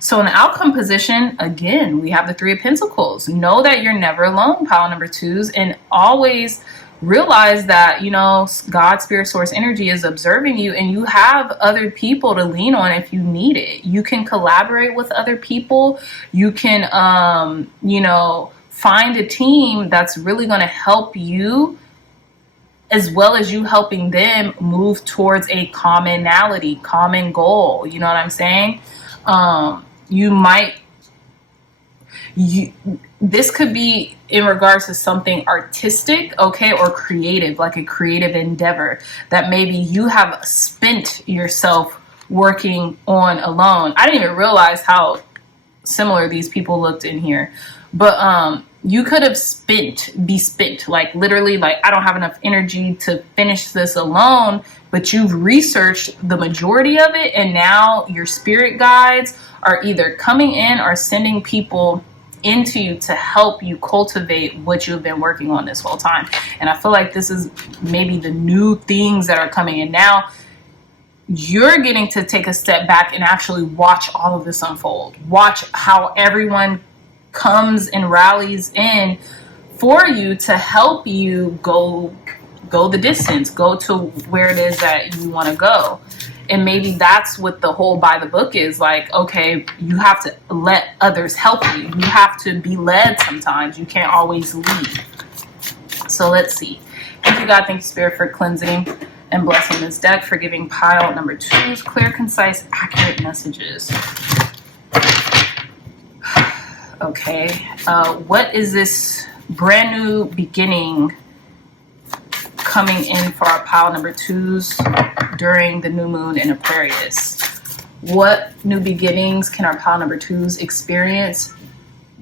So in the outcome position, again, we have the Three of Pentacles. Know that you're never alone, pile number 2s, and always realize that, you know, God, spirit, source, energy is observing you, and you have other people to lean on if you need it. You can collaborate with other people. You can, you know, find a team that's really going to help you, as well as you helping them move towards a commonality, common goal. You know what I'm saying? This could be in regards to something artistic, okay, or creative, like a creative endeavor that maybe you have spent yourself working on alone. I didn't even realize how similar these people looked in here, but you could have be spent, like literally, like, I don't have enough energy to finish this alone, but you've researched the majority of it, and now your spirit guides are either coming in or sending people into you to help you cultivate what you've been working on this whole time. And I feel like this is maybe the new things that are coming in now. You're getting to take a step back and actually watch all of this unfold. Watch how everyone comes and rallies in for you to help you go the distance, go to where it is that you want to go. And maybe that's what the whole by the book is. Like, okay, you have to let others help you. You have to be led sometimes. You can't always lead. So let's see. Thank you, God. Thank you, Spirit, for cleansing and blessing this deck, for giving pile number 2s clear, concise, accurate messages. Okay. What is this brand new beginning coming in for our pile number 2s during the new moon in Aquarius? What new beginnings can our pile number 2s experience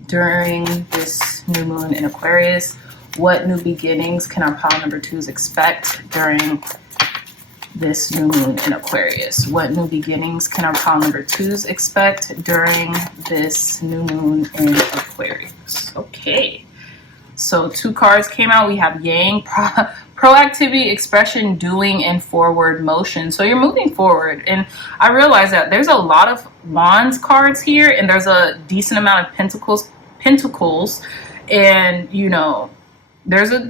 during this new moon in Aquarius? What new beginnings can our pile number 2s expect during this new moon in Aquarius? What new beginnings can our pile number 2s expect during this new moon in Aquarius? Okay. So 2 cards came out. We have Yang, proactivity, expression, doing, and forward motion. So you're moving forward. And I realize that there's a lot of Wands cards here, and there's a decent amount of Pentacles, and, you know, there's a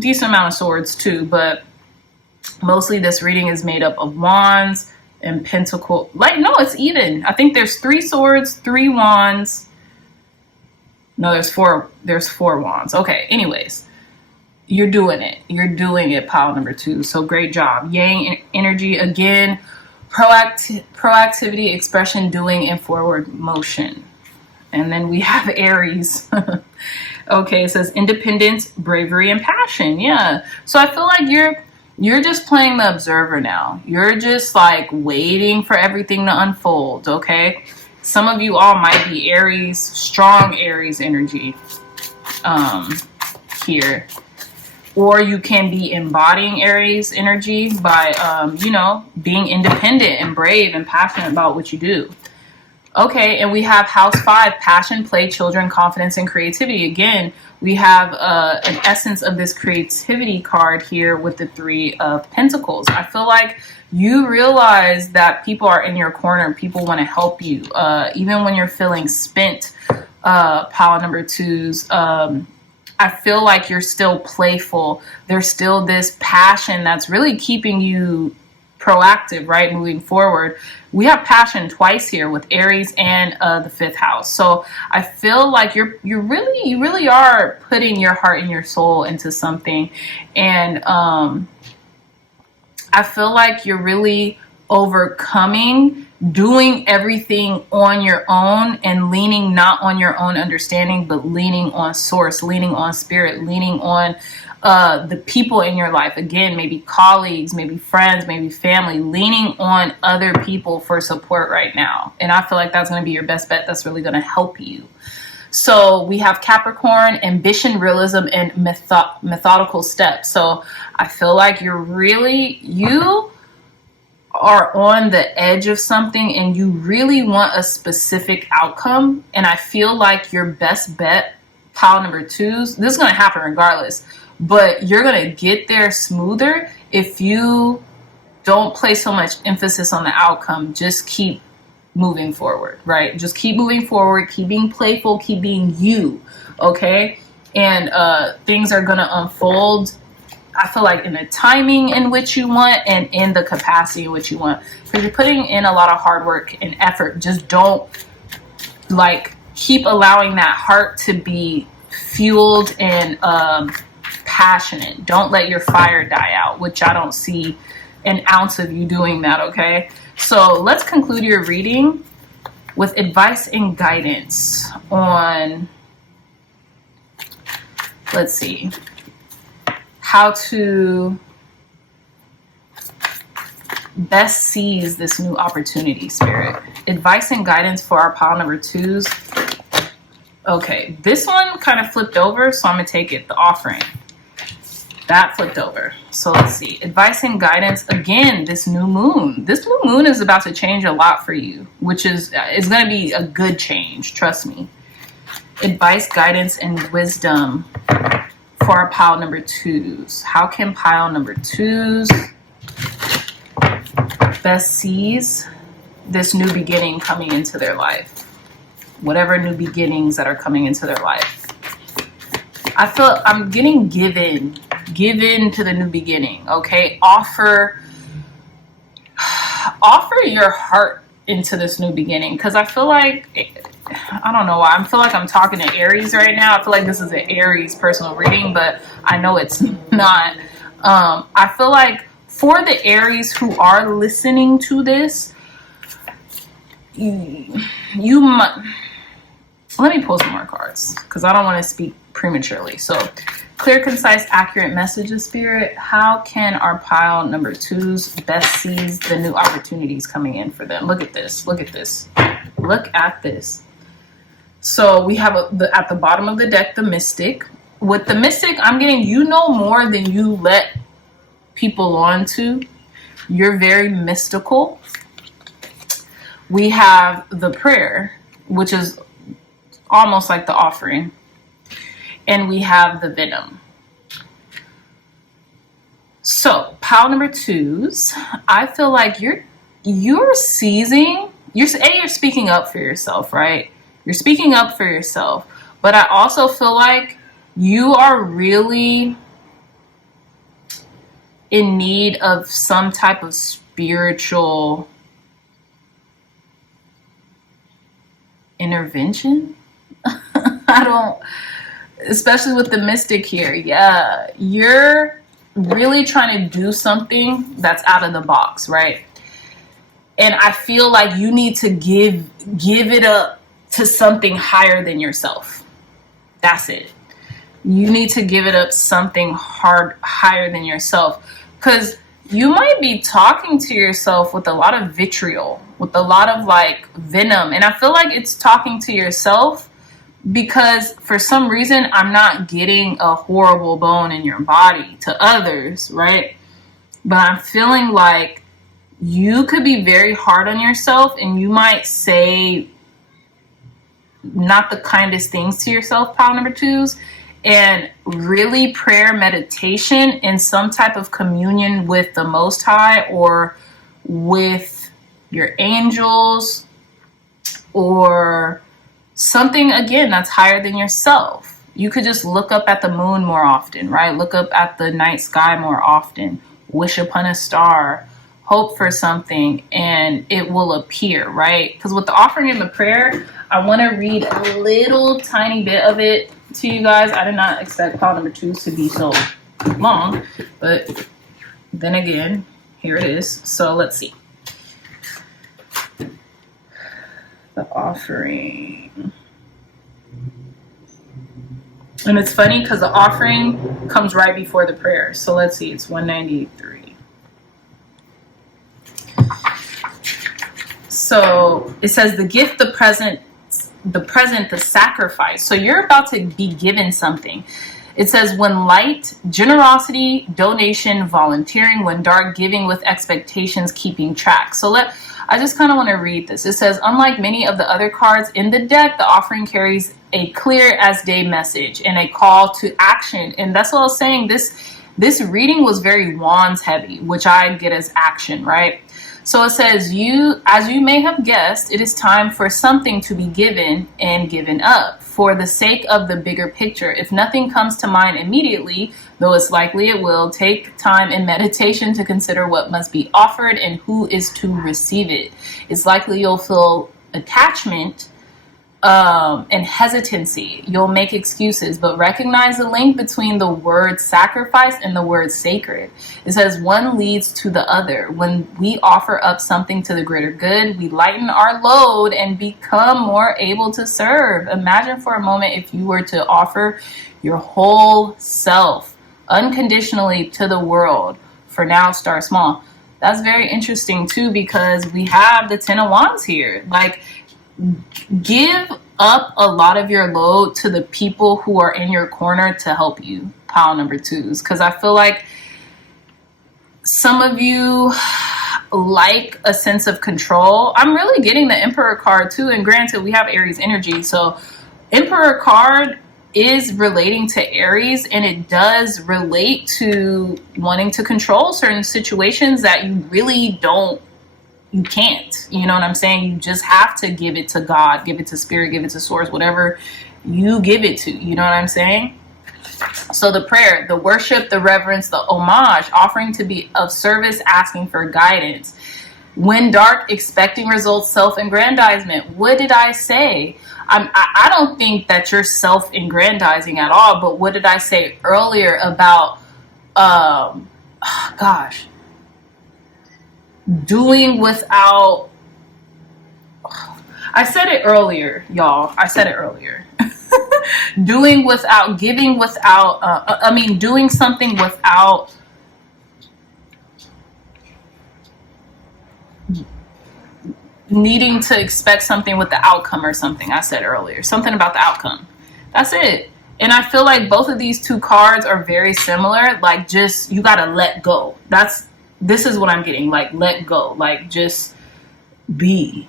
decent amount of Swords too, but mostly this reading is made up of Wands and Pentacle. Like, no, it's even. I think there's 3 Swords, 3 Wands. No, there's 4 Wands. Okay, anyways, you're doing it. You're doing it, pile number 2. So great job. Yang energy again, proactivity, expression, doing, and forward motion. And then we have Aries. Okay, it says independence, bravery, and passion. Yeah. So I feel like you're just playing the observer now. You're just like waiting for everything to unfold, okay? Some of you all might be Aries, strong Aries energy here. Or you can be embodying Aries energy by, you know, being independent and brave and passionate about what you do. Okay, and we have House 5, passion, play, children, confidence, and creativity. Again, we have an essence of this creativity card here with the 3 of Pentacles. I feel like you realize that people are in your corner. People want to help you. Even when you're feeling spent, pile number 2s, I feel like you're still playful. There's still this passion that's really keeping you proactive, right? Moving forward. We have passion twice here with Aries and the 5th house. So I feel like you really are putting your heart and your soul into something. And I feel like you're really overcoming, doing everything on your own and leaning not on your own understanding, but leaning on source, leaning on spirit, leaning on the people in your life. Again, maybe colleagues, maybe friends, maybe family, leaning on other people for support right now. And I feel like that's going to be your best bet. That's really going to help you. So we have Capricorn, ambition, realism, and methodical steps. So I feel like you are on the edge of something and you really want a specific outcome. And I feel like your best bet, pile number 2s, this is going to happen regardless, but you're going to get there smoother if you don't place so much emphasis on the outcome. Just keep moving forward, right? Just keep moving forward, keep being playful, keep being you, okay? And things are gonna unfold, I feel like, in the timing in which you want and in the capacity in which you want. Because you're putting in a lot of hard work and effort. Just don't, like, keep allowing that heart to be fueled and passionate. Don't let your fire die out, which I don't see an ounce of you doing that, okay? So let's conclude your reading with advice and guidance on, let's see, how to best seize this new opportunity, Spirit. Advice and guidance for our pile number 2s. Okay, this one kind of flipped over, so I'm going to take it. The offering. That flipped over. So let's see. Advice and guidance. Again, this new moon. This new moon is about to change a lot for you, which is going to be a good change. Trust me. Advice, guidance, and wisdom for our pile number 2s. How can pile number 2s best seize this new beginning coming into their life? Whatever new beginnings that are coming into their life. I feel I'm getting given to the new beginning, okay? Offer your heart into this new beginning, because I feel like, I don't know why, I feel like I'm talking to Aries right now. I feel like this is an Aries personal reading, but I know it's not. I feel like for the Aries who are listening to this, you might, let me pull some more cards because I don't want to speak prematurely. So, clear, concise, accurate messages, Spirit. How can our pile number 2s best seize the new opportunities coming in for them? Look at this. Look at this. Look at this. So we have at the bottom of the deck, the Mystic. With the Mystic, I'm getting, you know more than you let people on to. You're very mystical. We have the Prayer, which is almost like the offering. And we have the Venom. So, pile number 2s, I feel like you're seizing, you're speaking up for yourself, right? You're speaking up for yourself. But I also feel like you are really in need of some type of spiritual intervention. Especially with the Mystic here. Yeah, you're really trying to do something that's out of the box, right? And I feel like you need to give it up to something higher than yourself. That's it. You need to give it up something higher than yourself, because you might be talking to yourself with a lot of vitriol, with a lot of like venom. And I feel like it's talking to yourself because for some reason I'm not getting a horrible bone in your body to others, right? But I'm feeling like you could be very hard on yourself and you might say not the kindest things to yourself, pile number 2s. And really prayer, meditation, and some type of communion with the Most High or with your angels or something, again, that's higher than yourself. You could just look up at the moon more often, right? Look up at the night sky more often. Wish upon a star. Hope for something, and it will appear, right? Because with the offering and the prayer, I want to read a little tiny bit of it to you guys. I did not expect pile number 2s to be so long, but then again, here it is. So let's see. The offering. And it's funny because the offering comes right before the prayer. So let's see, it's 193. So it says the gift, the present, the sacrifice. So you're about to be given something. It says when light, generosity, donation, volunteering, when dark, giving with expectations, keeping track. So I just kind of want to read this. It says, unlike many of the other cards in the deck, the offering carries a clear as day message and a call to action. And that's what I was saying. This reading was very wands heavy, which I get as action, right? So it says, as you may have guessed, it is time for something to be given and given up for the sake of the bigger picture. If nothing comes to mind immediately, though it's likely it will, take time in meditation to consider what must be offered and who is to receive it. It's likely you'll feel attachment and hesitancy. You'll make excuses, but recognize the link between the word sacrifice and the word sacred. It says one leads to the other. When we offer up something to the greater good, we lighten our load and become more able to serve. Imagine for a moment if you were to offer your whole self unconditionally to the world. For now, start small. That's very interesting too, because we have the 10 of Wands here. Like, give up a lot of your load to the people who are in your corner to help you, pile number 2s, because I feel like some of you like a sense of control. I'm really getting the Emperor card too, and granted we have Aries energy, so Emperor card is relating to Aries, and it does relate to wanting to control certain situations that you really you can't, you know what I'm saying? You just have to give it to God, give it to spirit, give it to source, whatever you give it to, you know what I'm saying? So the prayer, the worship, the reverence, the homage, offering to be of service, asking for guidance. When dark, expecting results, self-aggrandizement. What did I say? I don't think that you're self-aggrandizing at all, but what did I say earlier about, doing without, I said it earlier, y'all. I said it earlier. Doing without, giving without, doing something without needing to expect something with the outcome or something. I said earlier, something about the outcome. That's it. And I feel like both of these 2 cards are very similar. Like, just, you got to let go. This is what I'm getting, like, let go, like, just be.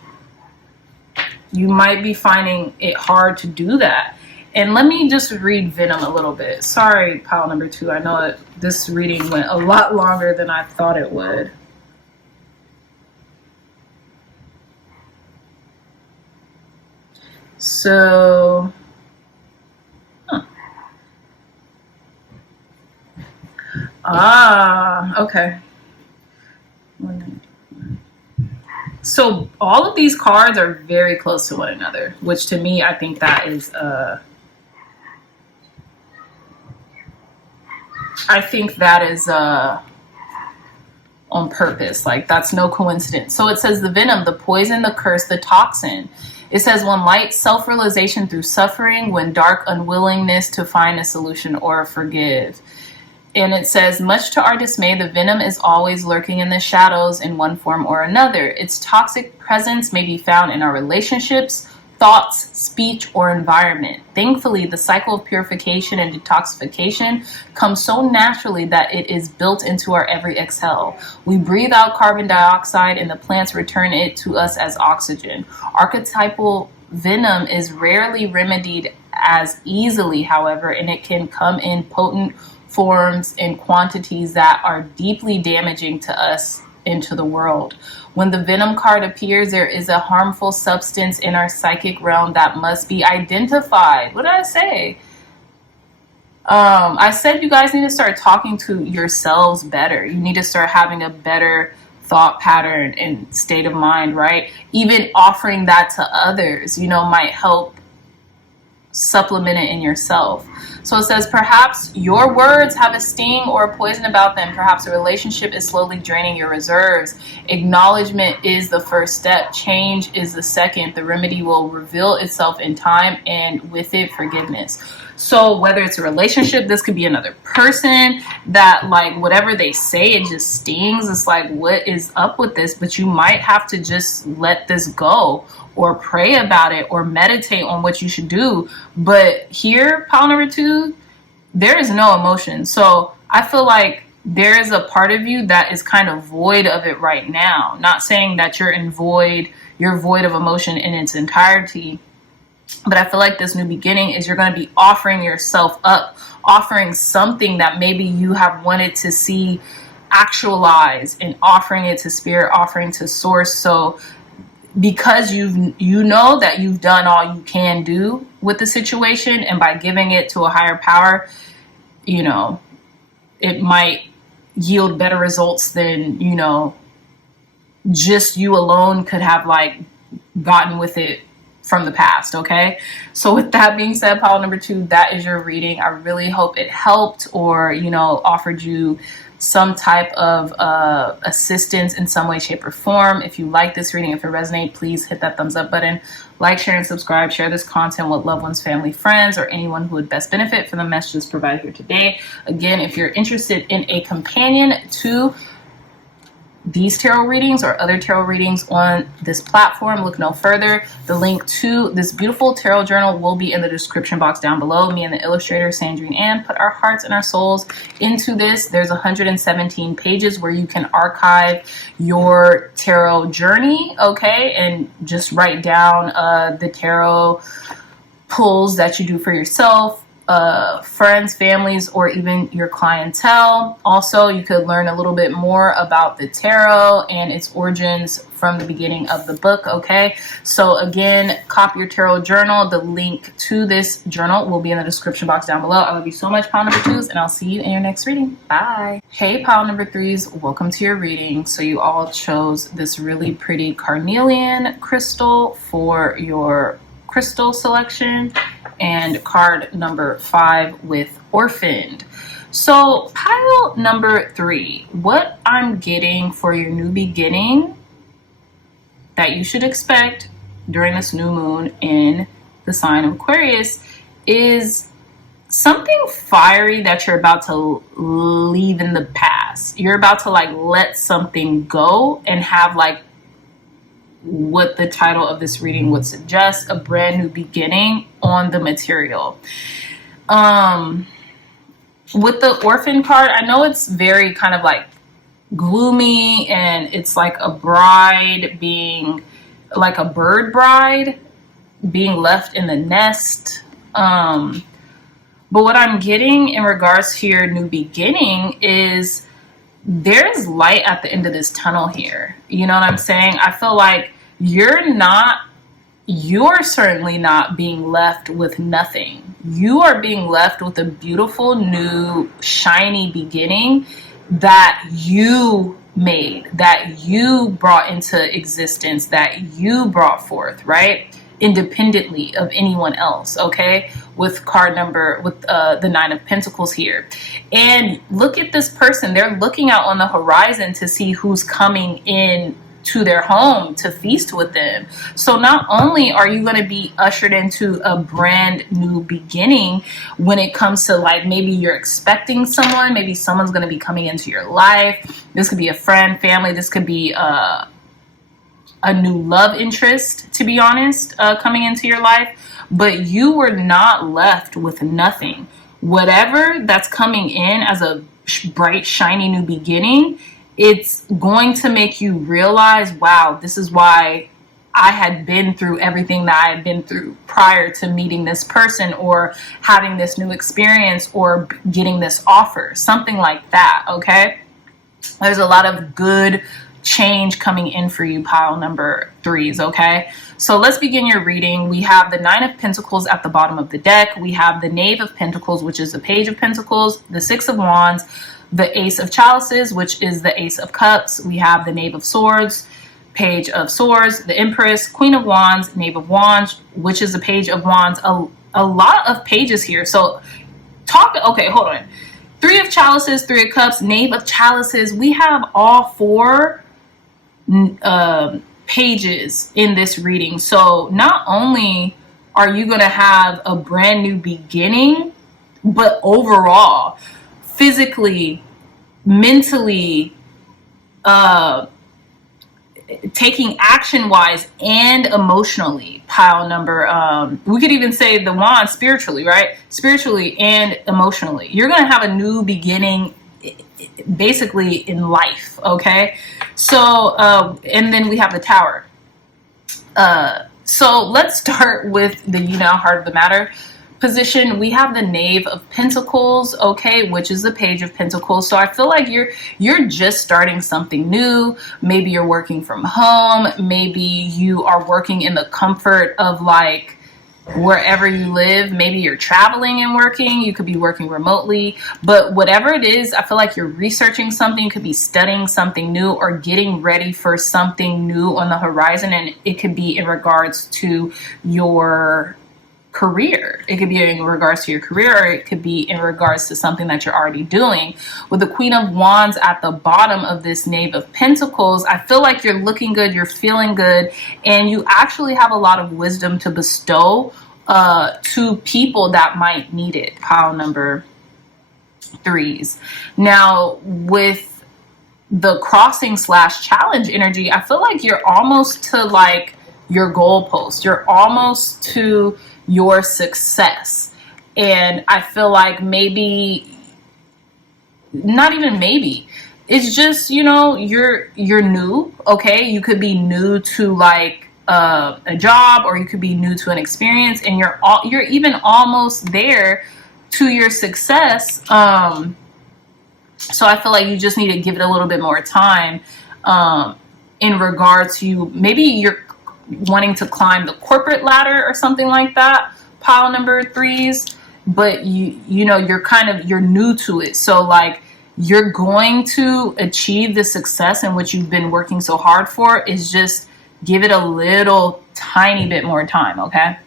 You might be finding it hard to do that. And let me just read Venom a little bit. Sorry, pile number 2. I know this reading went a lot longer than I thought it would. So, okay. So all of these cards are very close to one another, which to me, I think that is, on purpose. Like, that's no coincidence. So it says the venom, the poison, the curse, the toxin. It says when light self-realization through suffering, when dark unwillingness to find a solution or forgive. And it says, much to our dismay, the venom is always lurking in the shadows in one form or another. Its toxic presence may be found in our relationships, thoughts, speech, or environment. Thankfully, the cycle of purification and detoxification comes so naturally that it is built into our every exhale. We breathe out carbon dioxide and the plants return it to us as oxygen. Archetypal venom is rarely remedied as easily, however, and it can come in potent forms and quantities that are deeply damaging to us and to the world. When the venom card appears, there is a harmful substance in our psychic realm that must be identified. What did I say? I said you guys need to start talking to yourselves better. You need to start having a better thought pattern and state of mind, right? Even offering that to others, might help supplement it in yourself. So it says, perhaps your words have a sting or a poison about them. Perhaps a relationship is slowly draining your reserves. Acknowledgement is the first step. Change is the second. The remedy will reveal itself in time, and with it, forgiveness. So whether it's a relationship, this could be another person that, like, whatever they say, it just stings. It's like, what is up with this? But you might have to just let this go, or pray about it, or meditate on what you should do. But here, pile number 2, there is no emotion. So I feel like there is a part of you that is kind of void of it right now. Not saying that you're void of emotion in its entirety. But I feel like this new beginning is you're going to be offering yourself up, offering something that maybe you have wanted to see actualize and offering it to spirit, offering to source. So because you know that you've done all you can do with the situation, and by giving it to a higher power, you know, it might yield better results than, you know, just you alone could have like gotten with it from the past. Okay, so with that being said, pile number 2, that is your reading. I really hope it helped, or, you know, offered you some type of assistance in some way, shape, or form. If you like this reading, if it resonates, please hit that thumbs up button, like, share, and subscribe. Share this content with loved ones, family, friends, or anyone who would best benefit from the messages provided here today. Again, if you're interested in a companion to these tarot readings or other tarot readings on this platform, look no further. The link to this beautiful tarot journal will be in the description box down below. Me and the illustrator Sandrine Ann put our hearts and our souls into this. There's 117 pages where you can archive your tarot journey, okay, and just write down the tarot pulls that you do for yourself, friends, families, or even your clientele. Also, you could learn a little bit more about the tarot and its origins from the beginning of the book. Okay, so again, copy your tarot journal. The link to this journal will be in the description box down below. I love you so much, pile number 2s, and I'll see you in your next reading. Bye. Hey, pile number 3s, welcome to your reading. So you all chose this really pretty carnelian crystal for your crystal selection, and card number 5 with orphaned. So pile number 3, what I'm getting for your new beginning that you should expect during this new moon in the sign of Aquarius is something fiery that you're about to leave in the past. You're about to like let something go and have like what the title of this reading would suggest, a brand new beginning on the material. With the orphan card, I know it's very kind of like gloomy, and it's like a bride being like a bird bride being left in the nest. But what I'm getting in regards to your new beginning is there's light at the end of this tunnel here. You know what I'm saying? I feel like you're certainly not being left with nothing. You are being left with a beautiful, new, shiny beginning that you made, that you brought into existence, that you brought forth, right? Independently of anyone else, okay? With card number, with the 9 of Pentacles here. And look at this person. They're looking out on the horizon to see who's coming in to their home to feast with them. So not only are you going to be ushered into a brand new beginning when it comes to like, maybe you're expecting someone, maybe someone's going to be coming into your life. This could be a friend, family. This could be a new love interest, to be honest, coming into your life. But you were not left with nothing. Whatever that's coming in as a bright, shiny new beginning, it's going to make you realize, wow, this is why I had been through everything that I had been through prior to meeting this person, or having this new experience, or getting this offer, something like that, okay? There's a lot of good change coming in for you, pile number 3s, okay? So let's begin your reading. We have the 9 of Pentacles at the bottom of the deck. We have the Knave of Pentacles, which is the Page of Pentacles, the 6 of Wands, the Ace of Chalices, which is the Ace of Cups. We have the Knave of Swords, Page of Swords, the Empress, Queen of Wands, Knave of Wands, which is the Page of Wands. A lot of pages here. So okay, hold on. 3 of Chalices, 3 of Cups, Knave of Chalices. We have all 4 pages in this reading. So not only are you going to have a brand new beginning, but overall, physically, mentally, taking action wise and emotionally, pile number, we could even say the wand spiritually, right? Spiritually and emotionally. You're going to have a new beginning basically in life, okay? So, and then we have the Tower. So let's start with the heart of the matter. position, we have the Knave of Pentacles, okay, which is the Page of Pentacles. So I feel like you're just starting something new. Maybe you're working from home. Maybe you are working in the comfort of like wherever you live. Maybe you're traveling and working. You could be working remotely, but whatever it is, I feel like you're researching something. You could be studying something new or getting ready for something new on the horizon. And it could be in regards to your career. It could be in regards to your career, or it could be in regards to something that you're already doing. With the Queen of Wands at the bottom of this Knave of Pentacles, I feel like you're looking good, you're feeling good, and you actually have a lot of wisdom to bestow to people that might need it. Pile number 3s. Now, with the crossing / challenge energy, I feel like you're almost to like your goalpost. You're almost to your success. And I feel like maybe, not even maybe, it's just, you know, you're new, okay? You could be new to like a job, or you could be new to an experience, and you're even almost there to your success. So I feel like you just need to give it a little bit more time in regards to maybe you're wanting to climb the corporate ladder or something like that, pile number 3s, but you know, you're new to it. So like you're going to achieve the success in which you've been working so hard for. Is just give it a little tiny bit more time, okay?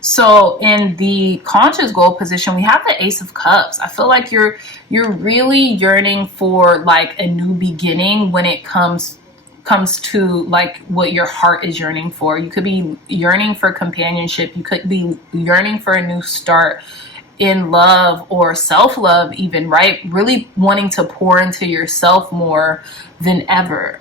So in the conscious goal position, we have the Ace of Cups. I feel like you're really yearning for like a new beginning when it comes to like what your heart is yearning for. You could be yearning for companionship. You could be yearning for a new start in love or self-love even, right? Really wanting to pour into yourself more than ever.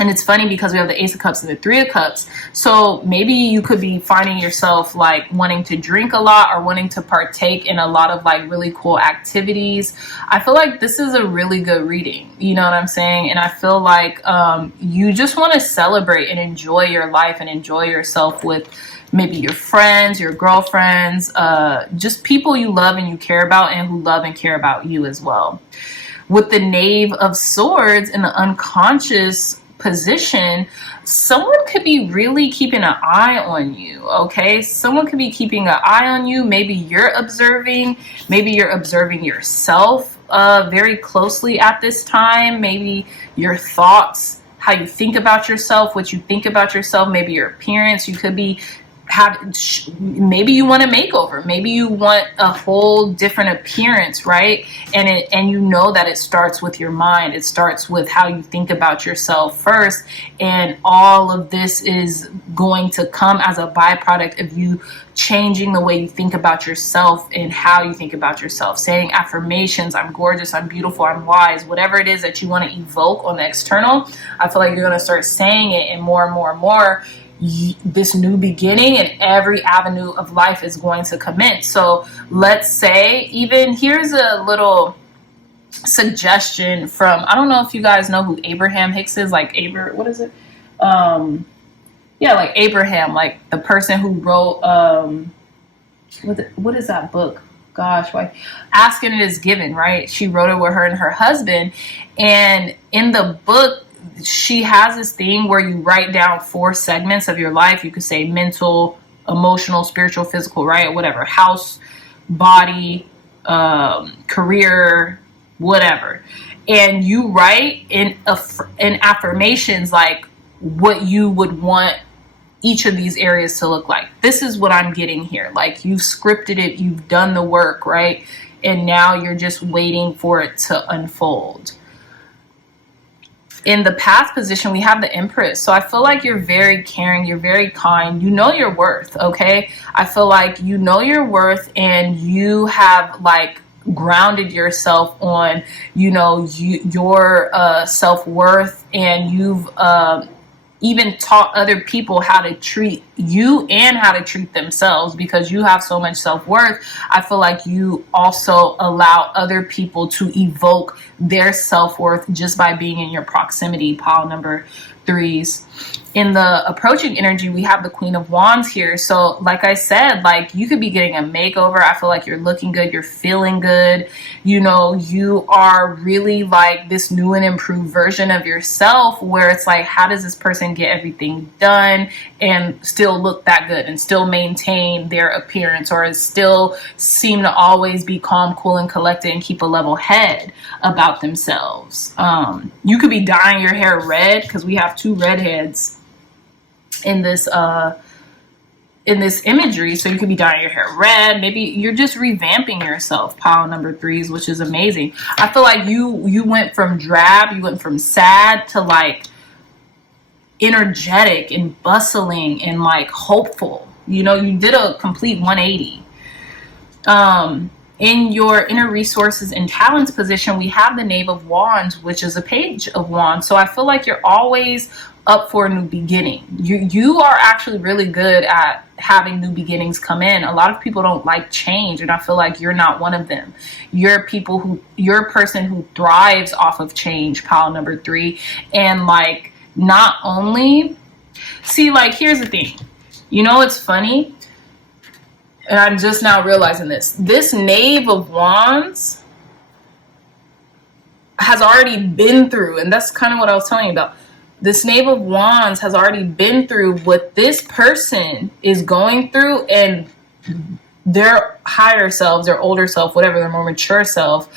And it's funny because we have the Ace of Cups and the 3 of Cups. So maybe you could be finding yourself like wanting to drink a lot or wanting to partake in a lot of like really cool activities. I feel like this is a really good reading. You know what I'm saying? And I feel like you just want to celebrate and enjoy your life and enjoy yourself with maybe your friends, your girlfriends, just people you love and you care about, and who love and care about you as well. With the Knave of Swords in the unconscious position, someone could be really keeping an eye on you, okay? Someone could be keeping an eye on you. Maybe you're observing yourself very closely at this time. Maybe your thoughts, how you think about yourself, what you think about yourself, maybe your appearance. You could be maybe you want a makeover, maybe you want a whole different appearance, right? And you know that it starts with your mind. It starts with how you think about yourself first, and all of this is going to come as a byproduct of you changing the way you think about yourself and how you think about yourself, saying affirmations: I'm gorgeous, I'm beautiful, I'm wise, whatever it is that you want to evoke on the external. I feel like you're going to start saying it, and more and more and more this new beginning and every avenue of life is going to commence. So let's say, even here's a little suggestion from, I don't know if you guys know who Abraham Hicks is, like what is it? Yeah, like Abraham, like the person who wrote, what is that book? Gosh, why? Ask and It Is Given, right? She wrote it with her and her husband. And in the book, she has this thing where you write down 4 segments of your life. You could say mental, emotional, spiritual, physical, right? Whatever. House, body, career, whatever. And you write in affirmations like what you would want each of these areas to look like. This is what I'm getting here. Like, you've scripted it, you've done the work, right? And now you're just waiting for it to unfold. In the past position, we have the Empress. So I feel like you're very caring, you're very kind, you know your worth, okay? I feel like you know your worth, and you have like grounded yourself on, you know, your self-worth, and you've even taught other people how to treat you and how to treat themselves, because you have so much self-worth. I feel like you also allow other people to evoke their self-worth just by being in your proximity, pile number threes. In the approaching energy, we have the Queen of Wands here. So like I said, like you could be getting a makeover. I feel like you're looking good. You're feeling good. You know, you are really like this new and improved version of yourself where it's like, how does this person get everything done and still look that good and still maintain their appearance, or still seem to always be calm, cool, and collected and keep a level head about themselves. You could be dyeing your hair red because we have two redheads in this imagery. So you could be dyeing your hair red. Maybe you're just revamping yourself, pile number threes, which is amazing. I feel like you went from drab, you went from sad to like energetic and bustling and like hopeful. You know, you did a complete 180. In your inner resources and talents position, we have the Knave of Wands, which is a Page of Wands. So I feel like you're always up for a new beginning. You are actually really good at having new beginnings come in. A lot of people don't like change, and I feel like you're not one of them. You're a person who thrives off of change, pile number three. And like, not only, see, like, here's the thing. You know, it's funny. And I'm just now realizing this Knave of Wands has already been through, and that's kind of what I was telling you about. This Knave of Wands has already been through what this person is going through, and their higher selves, their older self, whatever, their more mature self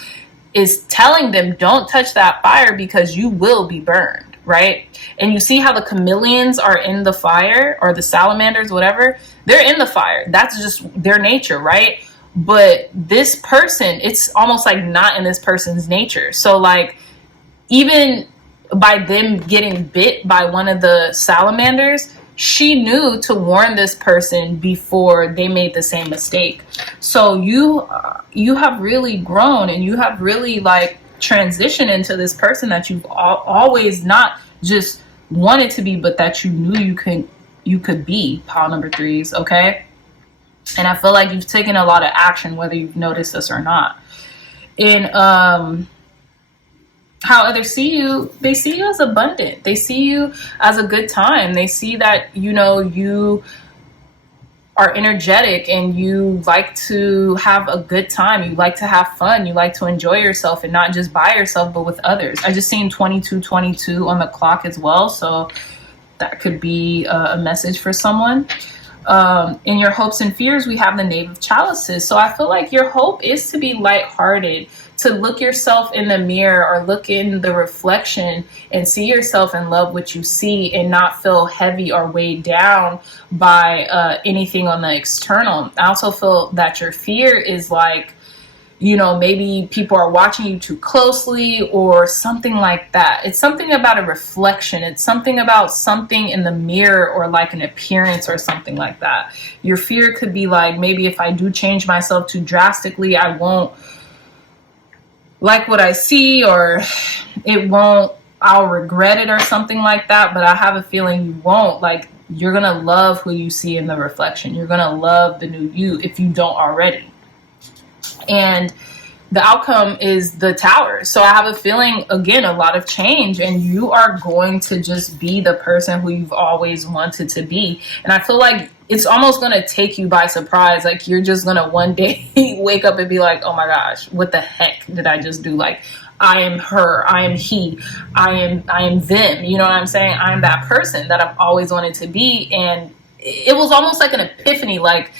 is telling them, don't touch that fire because you will be burned, right? And you see how the chameleons are in the fire, or the salamanders, whatever, they're in the fire. That's just their nature, right? But this person, it's almost like not in this person's nature. So like, even by them getting bit by one of the salamanders, she knew to warn this person before they made the same mistake. So you have really grown, and you have really like transitioned into this person that you've always not just wanted to be, but that you knew you could be, pile number threes, okay? And I feel like you've taken a lot of action, whether you've noticed this or not. And how others see you, they see you as abundant. They see you as a good time. They see that, you know, you are energetic and you like to have a good time. You like to have fun. You like to enjoy yourself, and not just by yourself, but with others. I just seen 2222 on the clock as well. So that could be a message for someone. In your hopes and fears, we have the Knave of Chalices. So I feel like your hope is to be lighthearted, to look yourself in the mirror or look in the reflection and see yourself and love what you see, and not feel heavy or weighed down by anything on the external. I also feel that your fear is like, you know, maybe people are watching you too closely or something like that. It's something about a reflection. It's something about something in the mirror, or like an appearance or something like that. Your fear could be like, maybe if I do change myself too drastically, I won't like what I see, or I'll regret it or something like that. But I have a feeling you won't. Like, you're going to love who you see in the reflection. You're going to love the new you if you don't already. And the outcome is the Tower. So I have a feeling, again, a lot of change, and you are going to just be the person who you've always wanted to be. And I feel like it's almost going to take you by surprise. Like, you're just going to one day wake up and be like, oh my gosh, what the heck did I just do? Like, I am her, I am he, I am them. You know what I'm saying? I'm that person that I've always wanted to be. And it was almost like an epiphany. Like,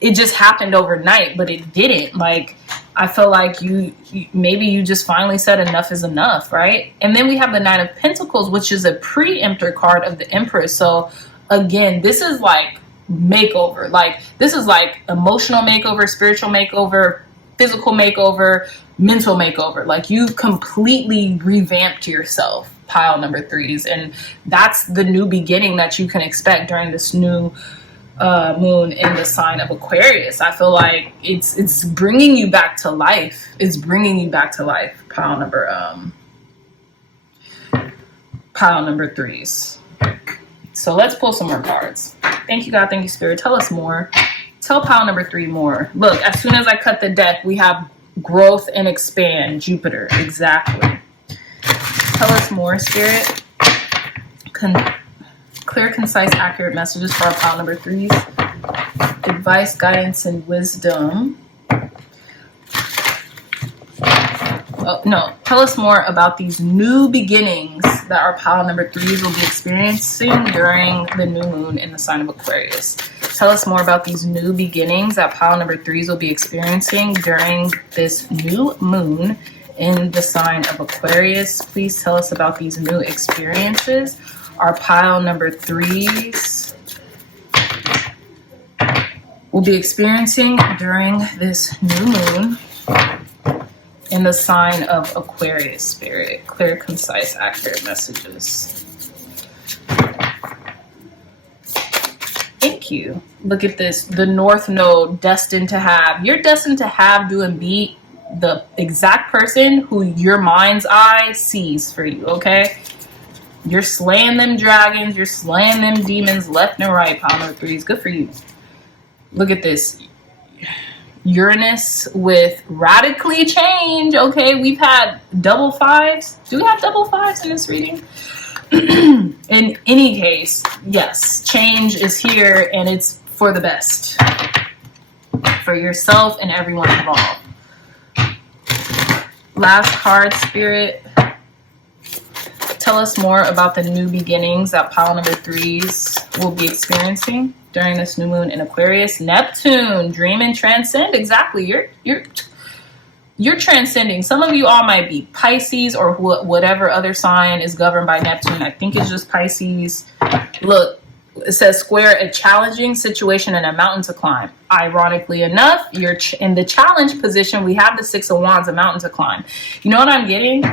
it just happened overnight, but it didn't. Like, I feel like you maybe you just finally said enough is enough, right? And then we have the Nine of Pentacles, which is a preemptor card of the Empress. So again, this is like makeover. Like, this is like emotional makeover, spiritual makeover, physical makeover, mental makeover. Like, you've completely revamped yourself, pile number threes. And that's the new beginning that you can expect during this new moon in the sign of Aquarius. I feel like it's bringing you back to life. It's bringing you back to life, pile number threes. So let's pull some more cards. Thank you, God. Thank you, Spirit. Tell us more. Tell pile number three more. Look, as soon as I cut the deck, we have growth and expand, Jupiter. Exactly. Tell us more, Spirit. clear, concise, accurate messages for our pile number 3s. Advice, guidance, and wisdom. No, tell us more about these new beginnings that our pile number 3s will be experiencing during the new moon in the sign of Aquarius. Tell us more about these new beginnings that pile number 3s will be experiencing during this new moon in the sign of Aquarius. Please tell us about these new experiences our pile number 3s will be experiencing during this new moon in the sign of Aquarius, spirit. Clear, concise, accurate messages. Thank you. Look at this. The North Node, destined to have. You're destined to have, do, and be the exact person who your mind's eye sees for you, okay? You're slaying them dragons. You're slaying them demons left and right, pile number 3s. Good for you. Look at this. Uranus with radically change. Okay, we've had double 5s. Do we have double 5s in this reading? In any case, yes, change is here and it's for the best for yourself and everyone involved. Last card, spirit. Tell us more about the new beginnings that pile number 3s will be experiencing during this new moon in Aquarius. Neptune, dream and transcend. Exactly. You're transcending. Some of you all might be Pisces or whatever other sign is governed by Neptune. I think it's just Pisces. Look, it says square a challenging situation and a mountain to climb. Ironically enough, you're in the challenge position. We have the 6 of Wands, a mountain to climb. You know what I'm getting?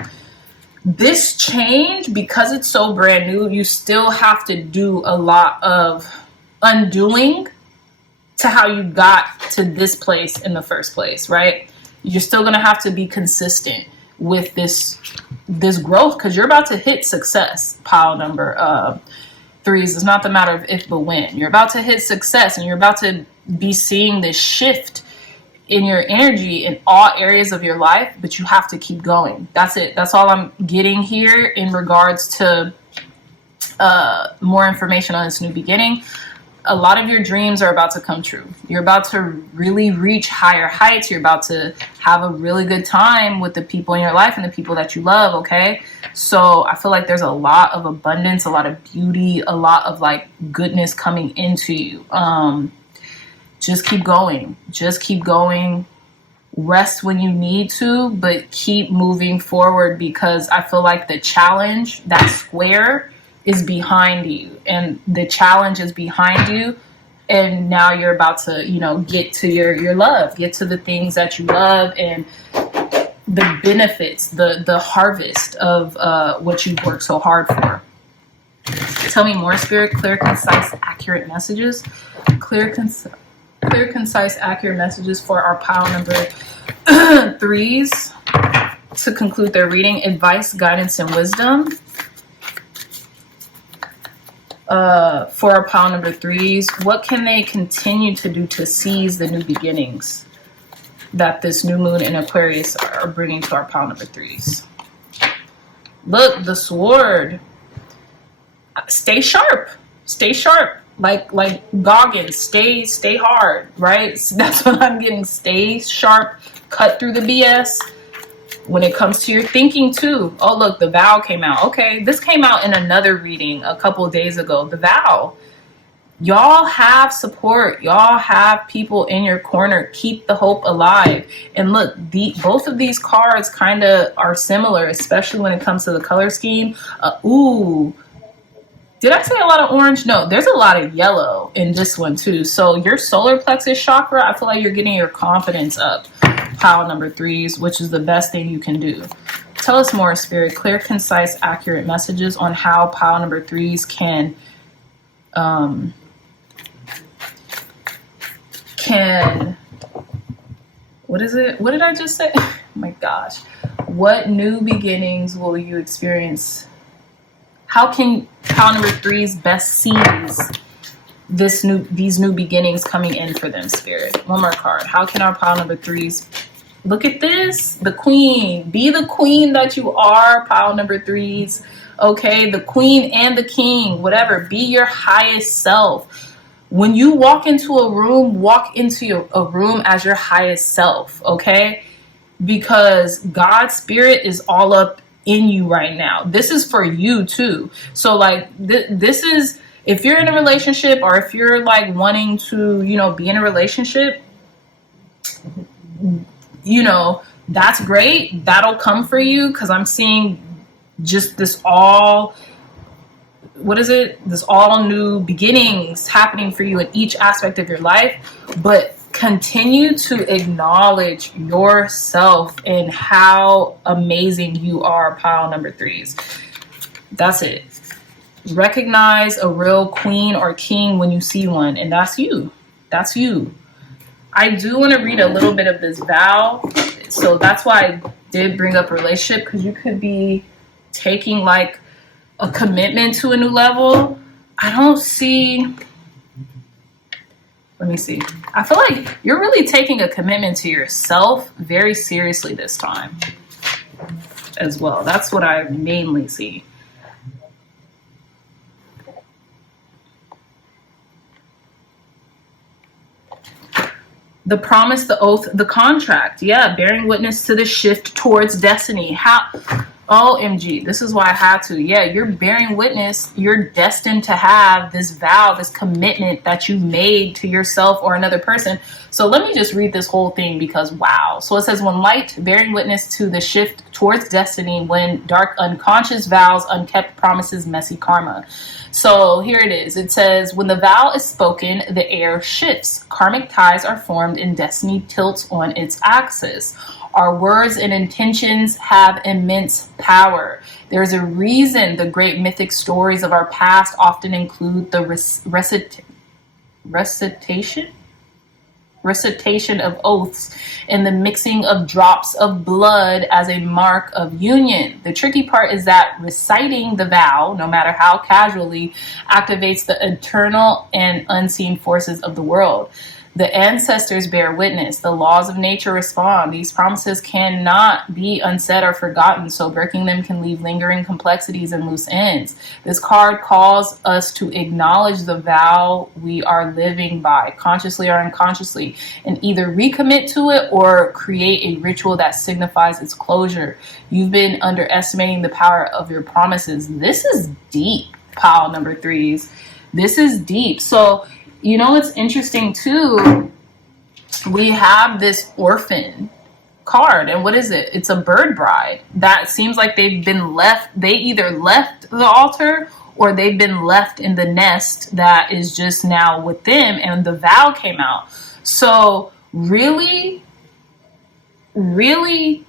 This change, because it's so brand new, you still have to do a lot of undoing to how you got to this place in the first place, right? You're still going to have to be consistent with this growth because you're about to hit success, pile number 3s. It's not the matter of if but when. You're about to hit success and you're about to be seeing this shift in your energy in all areas of your life, but you have to keep going. That's it. That's all I'm getting here in regards to more information on this new beginning. A lot of your dreams are about to come true. You're about to really reach higher heights. You're about to have a really good time with the people in your life and the people that you love, okay? So I feel like there's a lot of abundance, a lot of beauty, a lot of like goodness coming into you. Just keep going. Just keep going. Rest when you need to, but keep moving forward because I feel like the challenge, that square, is behind you and the challenge is behind you, and now you're about to, you know, get to your love, get to the things that you love and the benefits, the harvest of what you've worked so hard for. Tell me more, spirit. Clear, concise, accurate messages. Clear, concise, accurate messages for our pile number 3s to conclude their reading. Advice, guidance, and wisdom. For our pile number 3s, what can they continue to do to seize the new beginnings that this new moon in Aquarius are bringing to our pile number 3s? Look, the sword. Stay sharp. Stay sharp. Like Goggins. Stay hard, right? So that's what I'm getting. Stay sharp. Cut through the BS. When it comes to your thinking too. Oh, look, the vow came out. Okay, this came out in another reading a couple of days ago. The vow. Y'all have support. Y'all have people in your corner. Keep the hope alive. And look, both of these cards kind of are similar, especially when it comes to the color scheme. Ooh. Did I say a lot of orange? No, there's a lot of yellow in this one too. So your solar plexus chakra, I feel like you're getting your confidence up. Pile number 3s, which is the best thing you can do. Tell us more, spirit. Clear, concise, accurate messages on how pile number 3s can what is it? What did I just say? Oh my gosh. What new beginnings will you experience? How can pile number 3s best seize these new beginnings coming in for them, spirit? One more card. How can our pile number 3s Look at this, the queen. Be the queen that you are, pile number threes. Okay, the queen and the king, whatever. Be your highest self. When you walk into a room, walk into a room as your highest self, okay? Because God's spirit is all up in you right now. This is for you too. So like this is, if you're in a relationship, or if you're like wanting to, you know, be in a relationship, you know, that's great. That'll come for you, because I'm seeing just this all, what is it? This all new beginnings happening for you in each aspect of your life. But continue to acknowledge yourself and how amazing you are, pile number threes. That's it. Recognize a real queen or king when you see one, and that's you. That's you. I do want to read a little bit of this vow. So that's why I did bring up relationship, because you could be taking like a commitment to a new level. I don't see, let me see. I feel like you're really taking a commitment to yourself very seriously this time as well. That's what I mainly see. The promise, the oath, the contract. Yeah, bearing witness to the shift towards destiny. How? OMG, this is why I had to. Yeah, you're bearing witness. You're destined to have this vow, this commitment that you made to yourself or another person. So let me just read this whole thing, because wow. So it says, when light, bearing witness to the shift towards destiny, when dark, unconscious vows, unkept promises, messy karma. So here it is. It says, when the vow is spoken, the air shifts. Karmic ties are formed and destiny tilts on its axis. Our words and intentions have immense power. There's a reason the great mythic stories of our past often include the recitation of oaths and the mixing of drops of blood as a mark of union. The tricky part is that reciting the vow, no matter how casually, activates the eternal and unseen forces of the world. The ancestors bear witness. The laws of nature respond. These promises cannot be unsaid or forgotten, so breaking them can leave lingering complexities and loose ends. This card calls us to acknowledge the vow we are living by, consciously or unconsciously, and either recommit to it or create a ritual that signifies its closure. You've been underestimating the power of your promises. This is deep, pile number threes. This is deep. So, you know, it's interesting too. We have this orphan card, and what is it? It's a bird bride that seems like they've been left. They either left the altar or they've been left in the nest that is just now with them, and the vow came out. So really, really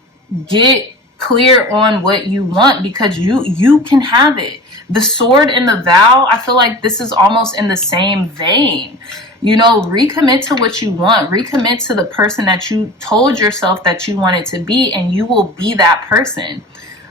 get clear on what you want, because you can have it. The sword and the vow, I feel like this is almost in the same vein. You know, recommit to what you want. Recommit to the person that you told yourself that you wanted to be, and you will be that person.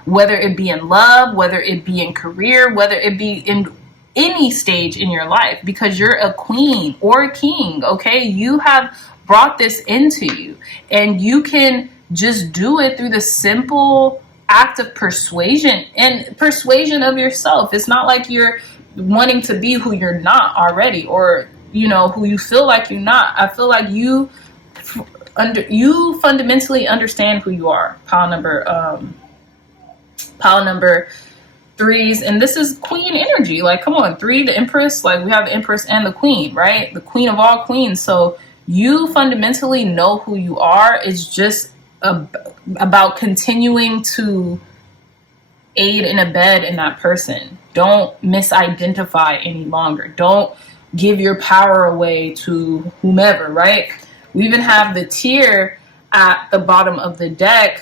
Whether it be in love, whether it be in career, whether it be in any stage in your life, because you're a queen or a king, okay? You have brought this into you, and you can just do it through the simple act of persuasion and persuasion of yourself. It's not like you're wanting to be who you're not already, or, you know, who you feel like you're not. I feel like you fundamentally understand who you are, pile number threes. And this is queen energy. Like, come on, three, the empress, like we have the empress and the queen, right? The queen of all queens. So you fundamentally know who you are. It's just about continuing to aid and abet in that person. Don't misidentify any longer. Don't give your power away to whomever, right? We even have the tier at the bottom of the deck,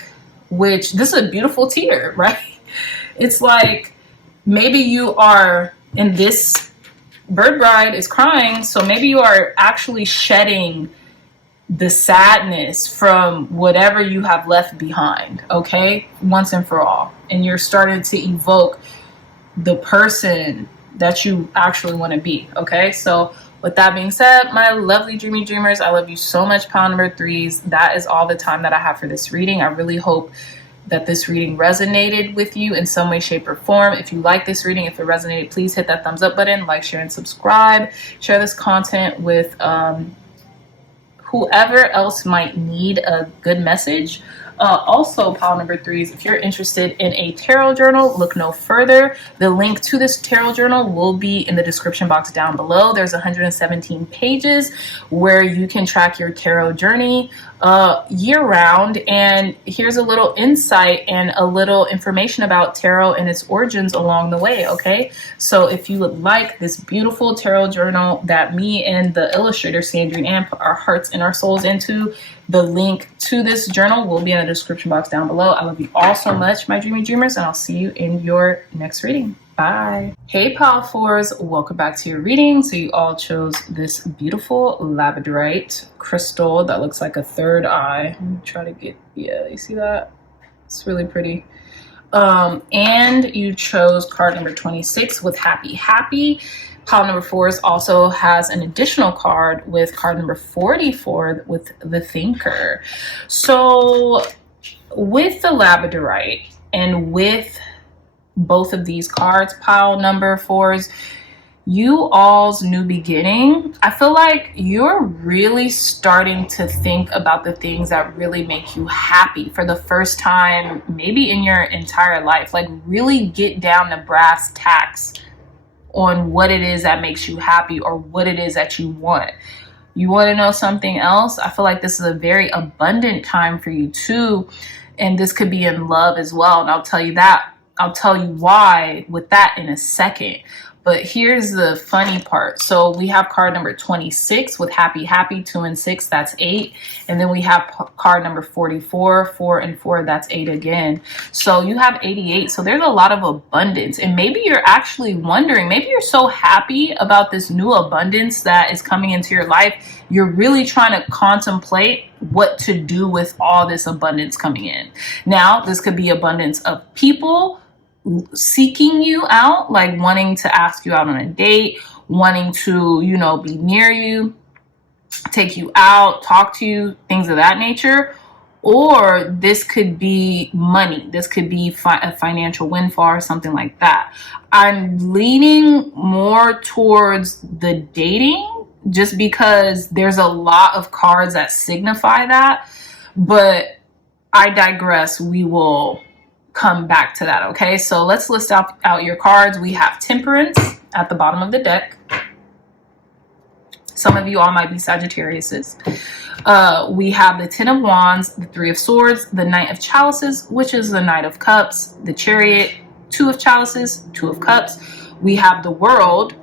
which this is a beautiful tier, right? It's like, maybe you are in this, bird bride is crying, so maybe you are actually shedding the sadness from whatever you have left behind, okay? Once and for all. And you're starting to evoke the person that you actually want to be, okay? So With that being said, my lovely dreamy dreamers, I love you so much, pile number 3s. That is all the time that I have for this reading. I really hope that this reading resonated with you in some way, shape, or form. If you like this reading, if it resonated, please hit that thumbs up button, like, share, and subscribe. Share this content with whoever else might need a good message. Also, pile number 3s, if you're interested in a tarot journal, look no further. The link to this tarot journal will be in the description box down below. There's 117 pages where you can track your tarot journey year round. And here's a little insight and a little information about tarot and its origins along the way. Okay, so if you would like this beautiful tarot journal that me and the illustrator Sandrine Ann put our hearts and our souls into, the link to this journal will be in the description box down below. I love you all so much, my dreamy dreamers, and I'll see you in your next reading. Bye. Hey, pile 4s, welcome back to your reading. So you all chose this beautiful labradorite crystal that looks like a third eye. Let me try to get, yeah, you see that? It's really pretty. And you chose card number 26 with Happy Happy. Pile number 4s also has an additional card with card number 44 with the Thinker. So with the labradorite and with both of these cards, pile number 4s, you all's new beginning, I feel like you're really starting to think about the things that really make you happy for the first time, maybe in your entire life. Like really get down to brass tacks on what it is that makes you happy or what it is that you want. You want to know something else? I feel like this is a very abundant time for you too. And this could be in love as well. And I'll tell you that. I'll tell you why with that in a second. But here's the funny part. So we have card number 26 with Happy Happy, 2 and 6, that's 8. And then we have card number 44, 4 and 4, that's 8 again. So you have 88. So there's a lot of abundance. And maybe you're actually wondering, maybe you're so happy about this new abundance that is coming into your life. You're really trying to contemplate what to do with all this abundance coming in. Now, this could be abundance of people seeking you out, like wanting to ask you out on a date, wanting to, you know, be near you, take you out, talk to you, things of that nature. Or this could be money. This could be a financial windfall or something like that. I'm leaning more towards the dating just because there's a lot of cards that signify that. But I digress. We will come back to that. Okay, so let's list out your cards. We have Temperance at the bottom of the deck. Some of you all might be Sagittariuses. We have the 10 of Wands, the 3 of Swords, the Knight of Chalices, which is the Knight of Cups, the Chariot, 2 of Chalices, 2 of Cups. We have the World.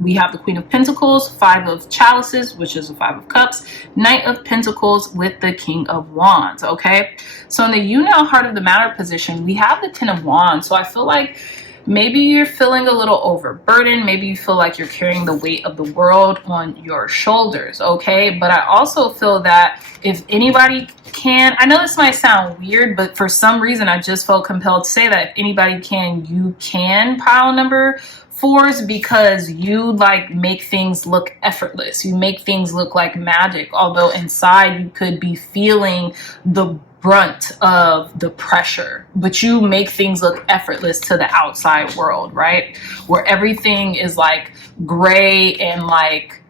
We have the Queen of Pentacles, 5 of Chalices, which is the 5 of Cups, Knight of Pentacles with the King of Wands, okay? So in the you know heart of the matter position, we have the 10 of Wands. So I feel like maybe you're feeling a little overburdened. Maybe you feel like you're carrying the weight of the world on your shoulders, okay? But I also feel that if anybody can, I know this might sound weird, but for some reason I just felt compelled to say that if anybody can, you can, pile number 4s, because you like make things look effortless. You make things look like magic, although inside you could be feeling the brunt of the pressure, but you make things look effortless to the outside world, right? Where everything is like gray and like,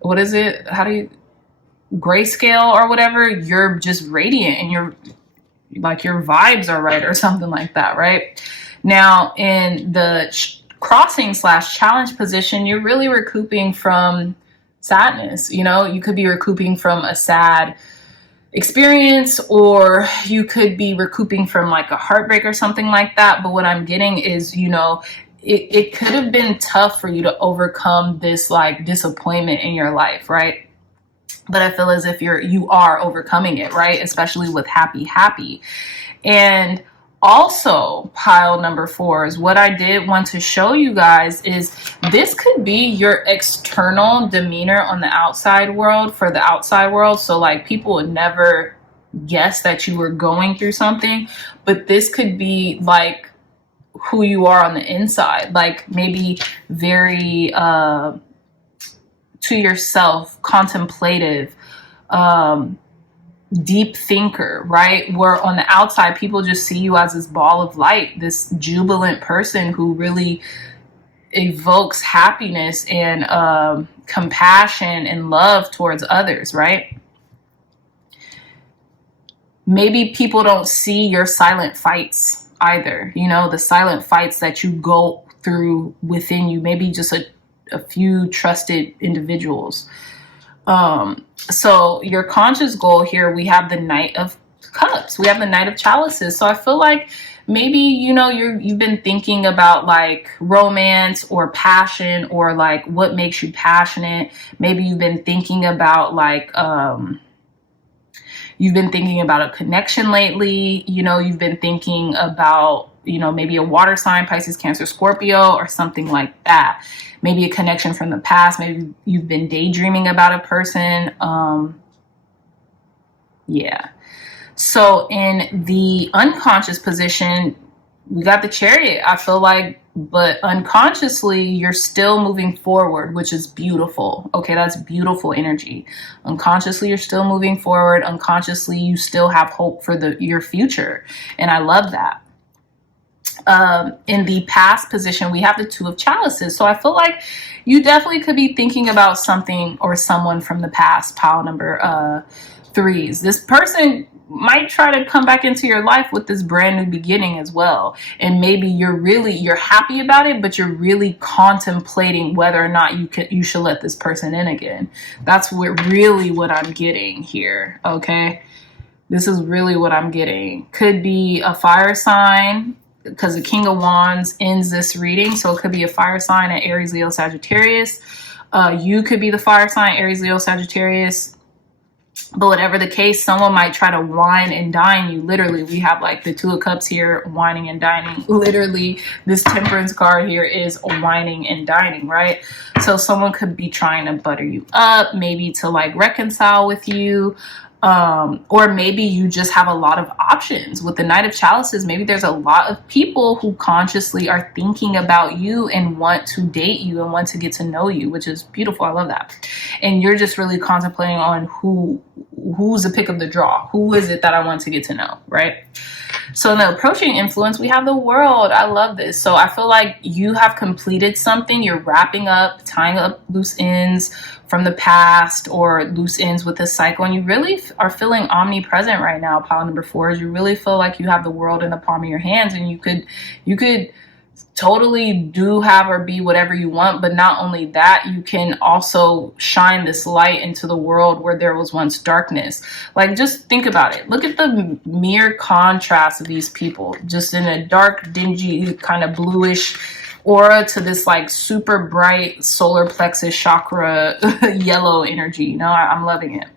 what is it? How do you, grayscale or whatever? You're just radiant and you're like, your vibes are right or something like that, right? Now, in the crossing / challenge position, you're really recouping from sadness. You know, you could be recouping from a sad experience, or you could be recouping from like a heartbreak or something like that. But what I'm getting is, you know, it could have been tough for you to overcome this like disappointment in your life, right? But I feel as if you are overcoming it, right? Especially with Happy Happy. And also, pile number 4s, what I did want to show you guys is this could be your external demeanor on the outside world, for the outside world. So like people would never guess that you were going through something, but this could be like who you are on the inside, like maybe very to yourself, contemplative, deep thinker, right? Where on the outside, people just see you as this ball of light, this jubilant person who really evokes happiness and compassion and love towards others, right? Maybe people don't see your silent fights either, you know, the silent fights that you go through within you, maybe just a few trusted individuals. So your conscious goal here, we have the Knight of Cups, we have the Knight of Chalices. So I feel like maybe, you know, you've been thinking about like romance or passion, or like what makes you passionate. Maybe you've been thinking about like, you've been thinking about a connection lately. You know, you've been thinking about, you know, maybe a water sign, Pisces, Cancer, Scorpio, or something like that. Maybe a connection from the past. Maybe you've been daydreaming about a person. Yeah. So in the unconscious position, we got the Chariot, I feel like, but unconsciously you're still moving forward, which is beautiful. Okay, that's beautiful energy. Unconsciously you're still moving forward. Unconsciously you still have hope for your future, and I love that. In the past position, we have the Two of Chalices. So I feel like you definitely could be thinking about something or someone from the past, pile number 3s. This person might try to come back into your life with this brand new beginning as well. And maybe you're happy about it, but you're really contemplating whether or not you should let this person in again. That's really what I'm getting here. Okay. This is really what I'm getting. Could be a fire sign, because the King of Wands ends this reading. So it could be a fire sign at Aries, Leo, Sagittarius. You could be the fire sign, Aries, Leo, Sagittarius. But whatever the case, someone might try to wine and dine you. Literally, we have like the Two of Cups here, whining and dining. Literally, this Temperance card here is whining and dining, right? So someone could be trying to butter you up, maybe to like reconcile with you. Or maybe you just have a lot of options. With the Knight of Chalices, maybe there's a lot of people who consciously are thinking about you and want to date you and want to get to know you, which is beautiful. I love that. And you're just really contemplating on who's the pick of the draw. Who is it that I want to get to know, right? So in the approaching influence, we have the World. I love this. So I feel like you have completed something. You're wrapping up, tying up loose ends from the past, or loose ends with this cycle, and you really are feeling omnipresent right now. Pile number 4 is you really feel like you have the world in the palm of your hands, and you could totally do, have, or be whatever you want. But not only that, you can also shine this light into the world where there was once darkness. Like, just think about it. Look at the mere contrast of these people, just in a dark, dingy, kind of bluish aura to this like super bright solar plexus chakra yellow energy. You know, I'm loving it.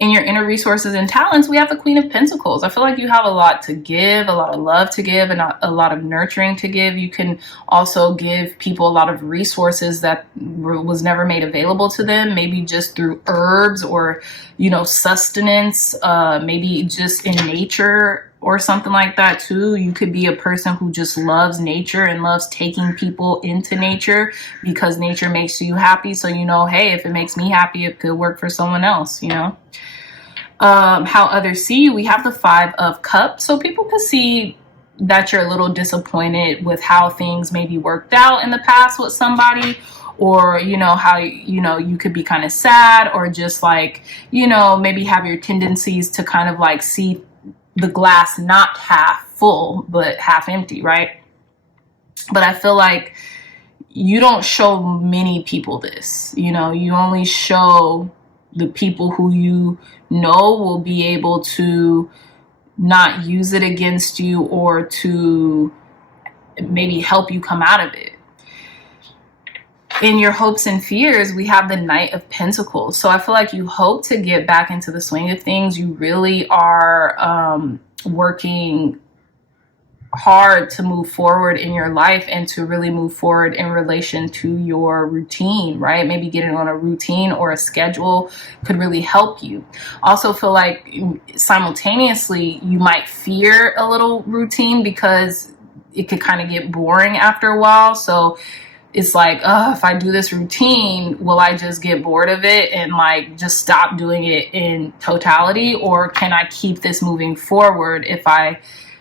In your inner resources and talents, we have the Queen of Pentacles. I feel like you have a lot to give, a lot of love to give, and a lot of nurturing to give. You can also give people a lot of resources that was never made available to them, maybe just through herbs or, you know, sustenance, maybe just in nature or something like that too. You could be a person who just loves nature and loves taking people into nature because nature makes you happy. So, you know, hey, if it makes me happy, it could work for someone else, you know. How others see you, we have the 5 of Cups. So people could see that you're a little disappointed with how things maybe worked out in the past with somebody, or, you know, how, you know, you could be kind of sad, or just like, you know, maybe have your tendencies to kind of like see the glass not half full, but half empty, right? But I feel like you don't show many people this, you know, you only show the people who you know will be able to not use it against you, or to maybe help you come out of it. In your hopes and fears, we have the Knight of Pentacles. So I feel like you hope to get back into the swing of things. You really are working hard to move forward in your life and to really move forward in relation to your routine, right? Maybe getting on a routine or a schedule could really help you. Also feel like simultaneously you might fear a little routine because it could kind of get boring after a while. So it's like, if I do this routine, will I just get bored of it and like just stop doing it in totality? Or can I keep this moving forward if I,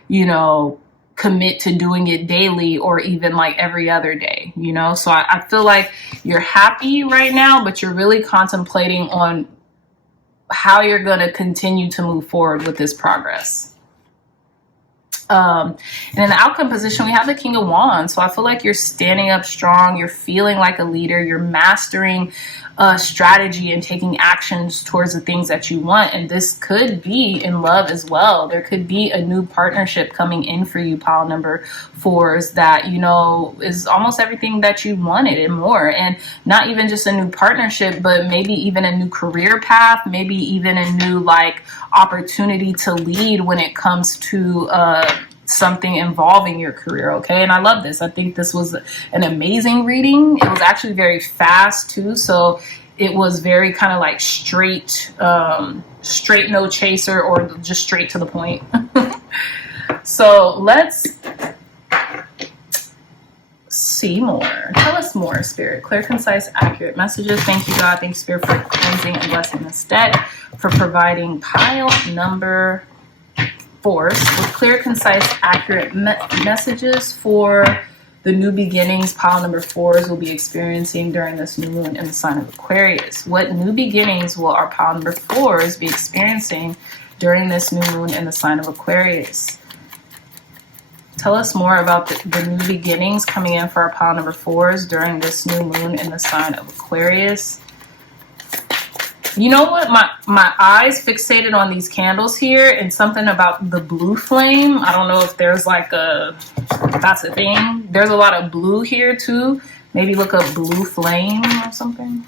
you know, commit to doing it daily or even like every other day, you know? So I feel like you're happy right now, but you're really contemplating on how you're going to continue to move forward with this progress. And in the outcome position, we have the King of Wands. So I feel like you're standing up strong. You're feeling like a leader. You're mastering strategy and taking actions towards the things that you want. And this could be in love as well. There could be a new partnership coming in for you, pile number 4s, that, you know, is almost everything that you wanted and more. And not even just a new partnership, but maybe even a new career path, maybe even a new like opportunity to lead when it comes to something involving your career. Okay. And I love this. I think this was an amazing reading. It was actually very fast too. So it was very kind of like straight, no chaser, or just straight to the point. So let's see more. Tell us more, Spirit. Clear, concise, accurate messages. Thank you, God. Thanks, Spirit, for cleansing and blessing this deck, for providing pile number 4s with clear, concise, accurate messages for the new beginnings pile number 4s will be experiencing during this new moon in the sign of Aquarius. What new beginnings will our pile number 4s be experiencing during this new moon in the sign of Aquarius? Tell us more about the new beginnings coming in for our pile number 4s during this new moon in the sign of Aquarius. You know what? My eyes fixated on these candles here, and something about the blue flame. I don't know if there's like that's a thing. There's a lot of blue here too. Maybe look up blue flame or something.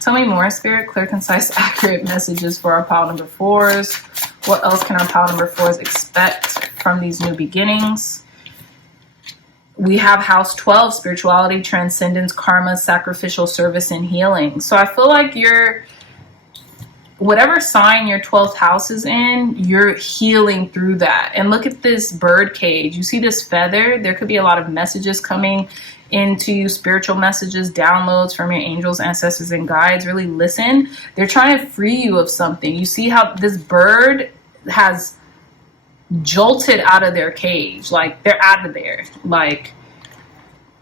Tell me more, Spirit. Clear, concise, accurate messages for our pile number 4s. What else can our pile number 4s expect from these new beginnings? We have house 12, spirituality, transcendence, karma, sacrificial service, and healing. So I feel like whatever sign your 12th house is in, you're healing through that. And look at this bird cage. You see this feather? There could be a lot of messages coming into you, spiritual messages, downloads from your angels, ancestors, and guides. Really listen. They're trying to free you of something. You see how this bird has jolted out of their cage, like they're out of there. Like,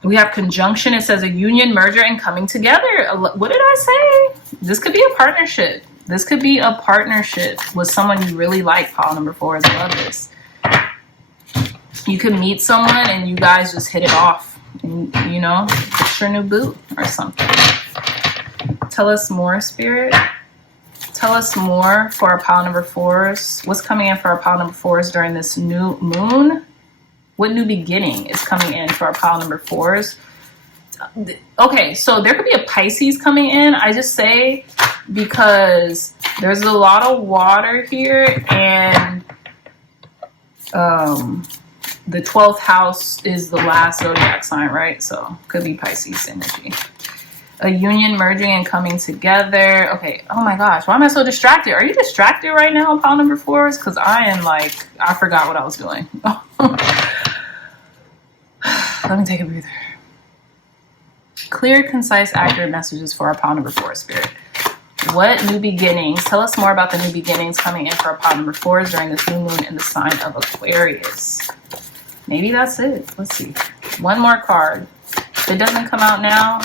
we have conjunction. It says a union, merger, and coming together. What did I say? This could be a partnership. This could be a partnership with someone you really like, pile number 4s. I love this. You could meet someone and you guys just hit it off, and, you know, it's your new boo or something. Tell us more, Spirit. Tell us more for our pile number 4s. What's coming in for our pile number 4s during this new moon? What new beginning is coming in for our pile number 4s? Okay, so there could be a Pisces coming in. I just say because there's a lot of water here, and the 12th house is the last zodiac sign, right? So could be Pisces energy. A union, merging, and coming together. Okay. Oh my gosh. Why am I so distracted? Are you distracted right now, pile number 4s? Because I am like, I forgot what I was doing. Let me take a breather. Clear, concise, accurate messages for our pile number 4, Spirit. What new beginnings? Tell us more about the new beginnings coming in for our pile number 4s during this new moon in the sign of Aquarius. Maybe that's it. Let's see. One more card. If it doesn't come out now.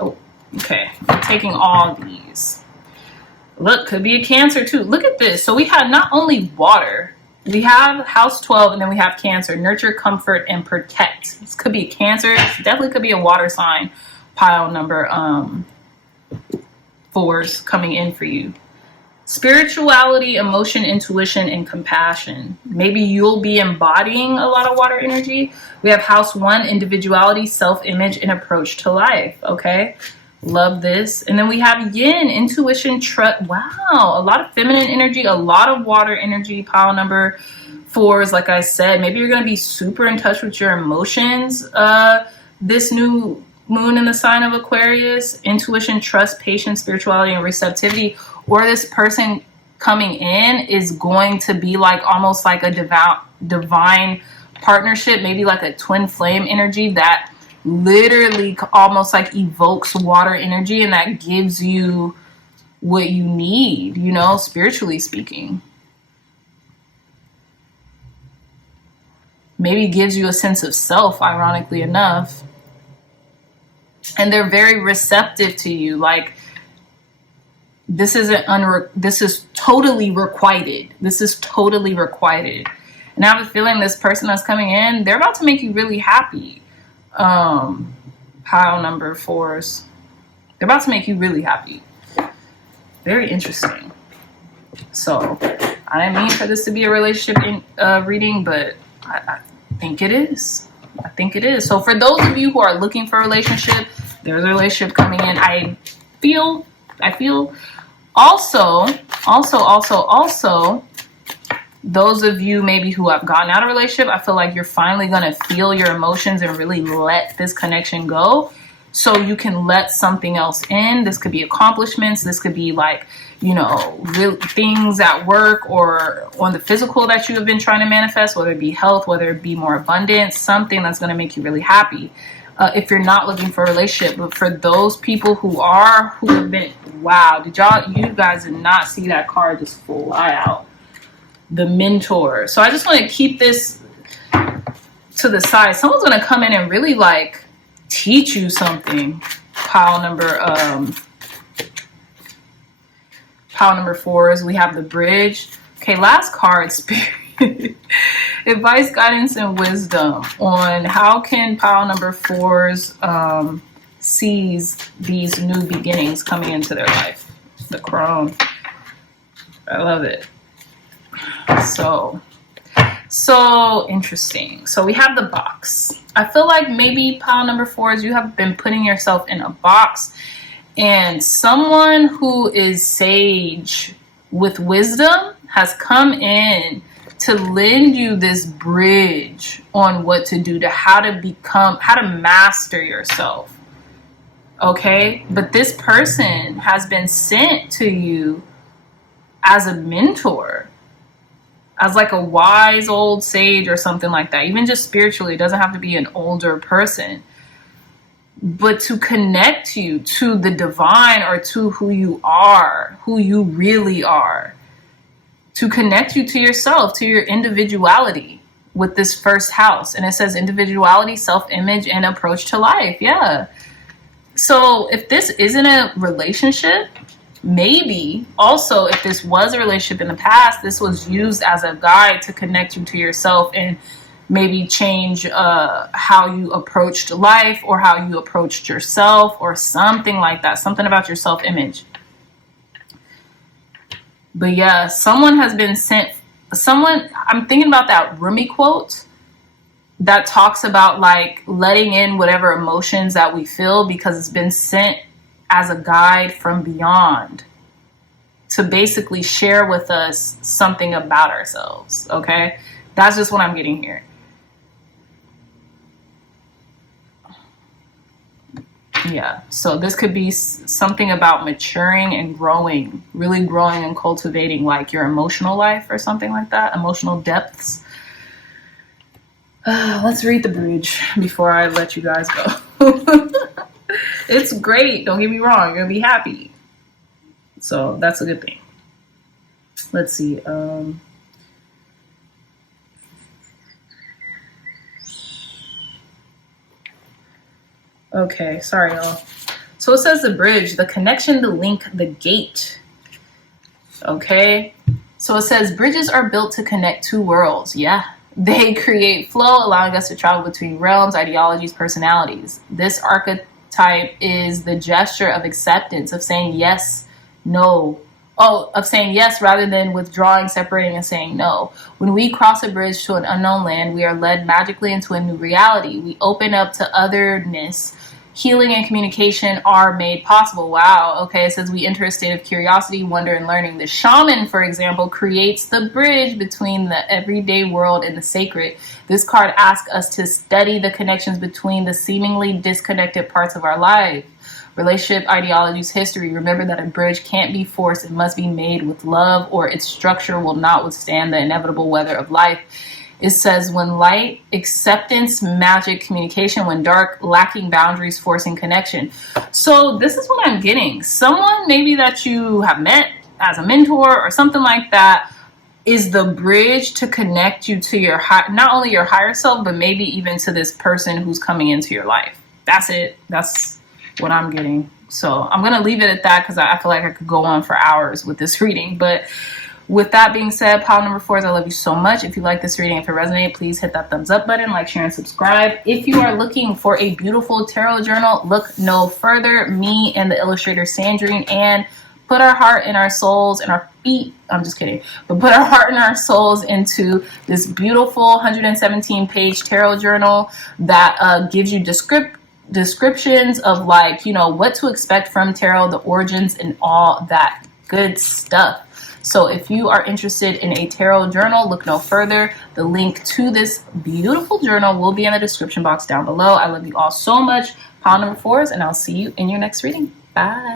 Oh, okay. I'm taking all these. Look, could be a Cancer too. Look at this. So we had not only water, we have house 12, and then we have Cancer. Nurture, comfort, and protect. This could be a Cancer. This definitely could be a water sign. Pile number 4s coming in for you. Spirituality, emotion, intuition, and compassion. Maybe you'll be embodying a lot of water energy. We have house 1, individuality, self-image, and approach to life. Okay. Love this. And then we have yin, intuition, trust. Wow. A lot of feminine energy, a lot of water energy. Pile number 4s, like I said, maybe you're going to be super in touch with your emotions. This new moon in the sign of Aquarius, intuition, trust, patience, spirituality, and receptivity. Or this person coming in is going to be like almost like a divine partnership, maybe like a twin flame energy that literally almost like evokes water energy, and that gives you what you need, you know, spiritually speaking. Maybe gives you a sense of self, ironically enough. And they're very receptive to you. Like, this is totally requited. This is totally requited. And I have a feeling this person that's coming in, they're about to make you really happy. Pile number 4s. They're about to make you really happy. Very interesting. So, I didn't mean for this to be a relationship reading, but I think it is. I think it is. So for those of you who are looking for a relationship, there's a relationship coming in. I feel also, those of you maybe who have gotten out of a relationship, I feel like you're finally going to feel your emotions and really let this connection go, so you can let something else in. This could be accomplishments. This could be like, you know, real things at work or on the physical that you have been trying to manifest, whether it be health, whether it be more abundance, something that's going to make you really happy. If you're not looking for a relationship, but for those people who have been, wow, you guys did not see that card just fly out. The mentor. So I just want to keep this to the side. Someone's going to come in and really like teach you something. Pile number 4s. We have the bridge. Okay, last card, spirit. Advice, guidance, and wisdom on how can pile number 4s seize these new beginnings coming into their life. The crone. I love it. So interesting. So we have the box. I feel like maybe pile number 4s, you have been putting yourself in a box, and someone who is sage with wisdom has come in to lend you this bridge on what to do, to how to master yourself. Okay? But this person has been sent to you as a mentor, as like a wise old sage or something like that. Even just spiritually, it doesn't have to be an older person, but to connect you to the divine or to who you are, who you really are, to connect you to yourself, to your individuality with this first house. And it says individuality, self-image, and approach to life. Yeah. So if this isn't a relationship, maybe also if this was a relationship in the past, this was used as a guide to connect you to yourself and maybe change how you approached life or how you approached yourself or something like that, something about your self-image. But yeah, someone has been sent, I'm thinking about that Rumi quote that talks about like letting in whatever emotions that we feel, because it's been sent as a guide from beyond to basically share with us something about ourselves. Okay, that's just what I'm getting here. Yeah, so this could be something about maturing and growing, really growing and cultivating like your emotional life or something like that, emotional depths. Let's read the bridge before I let you guys go. It's great, don't get me wrong, you're gonna be happy. So that's a good thing. Let's see. Okay, sorry y'all. So it says the bridge, the connection, the link, the gate. Okay, so it says bridges are built to connect two worlds. Yeah, they create flow, allowing us to travel between realms, ideologies, personalities. This archetype is the gesture of acceptance, of saying yes, no. Of saying yes rather than withdrawing, separating, and saying no. When we cross a bridge to an unknown land, we are led magically into a new reality. We open up to otherness. Healing and communication are made possible. Wow. Okay. It says we enter a state of curiosity, wonder, and learning. The shaman, for example, creates the bridge between the everyday world and the sacred. This card asks us to study the connections between the seemingly disconnected parts of our life. Relationship, ideologies, history. Remember that a bridge can't be forced. It must be made with love, or its structure will not withstand the inevitable weather of life. It says, when light, acceptance, magic, communication; when dark, lacking boundaries, forcing connection. So this is what I'm getting. Someone maybe that you have met as a mentor or something like that is the bridge to connect you to your not only your higher self, but maybe even to this person who's coming into your life. That's it. That's what I'm getting. So I'm going to leave it at that because I feel like I could go on for hours with this reading. But with that being said, pile number 4s, I love you so much. If you like this reading, if it resonated, please hit that thumbs up button, like, share, and subscribe. If you are looking for a beautiful tarot journal, look no further. Me and the illustrator Sandrine and put our heart and our souls and our feet, I'm just kidding, but put our heart and our souls into this beautiful 117-page tarot journal that gives you descriptions of, like, you know, what to expect from tarot, the origins, and all that good stuff. So if you are interested in a tarot journal, look no further. The link to this beautiful journal will be in the description box down below. I love you all so much. Pile number 4s, and I'll see you in your next reading. Bye.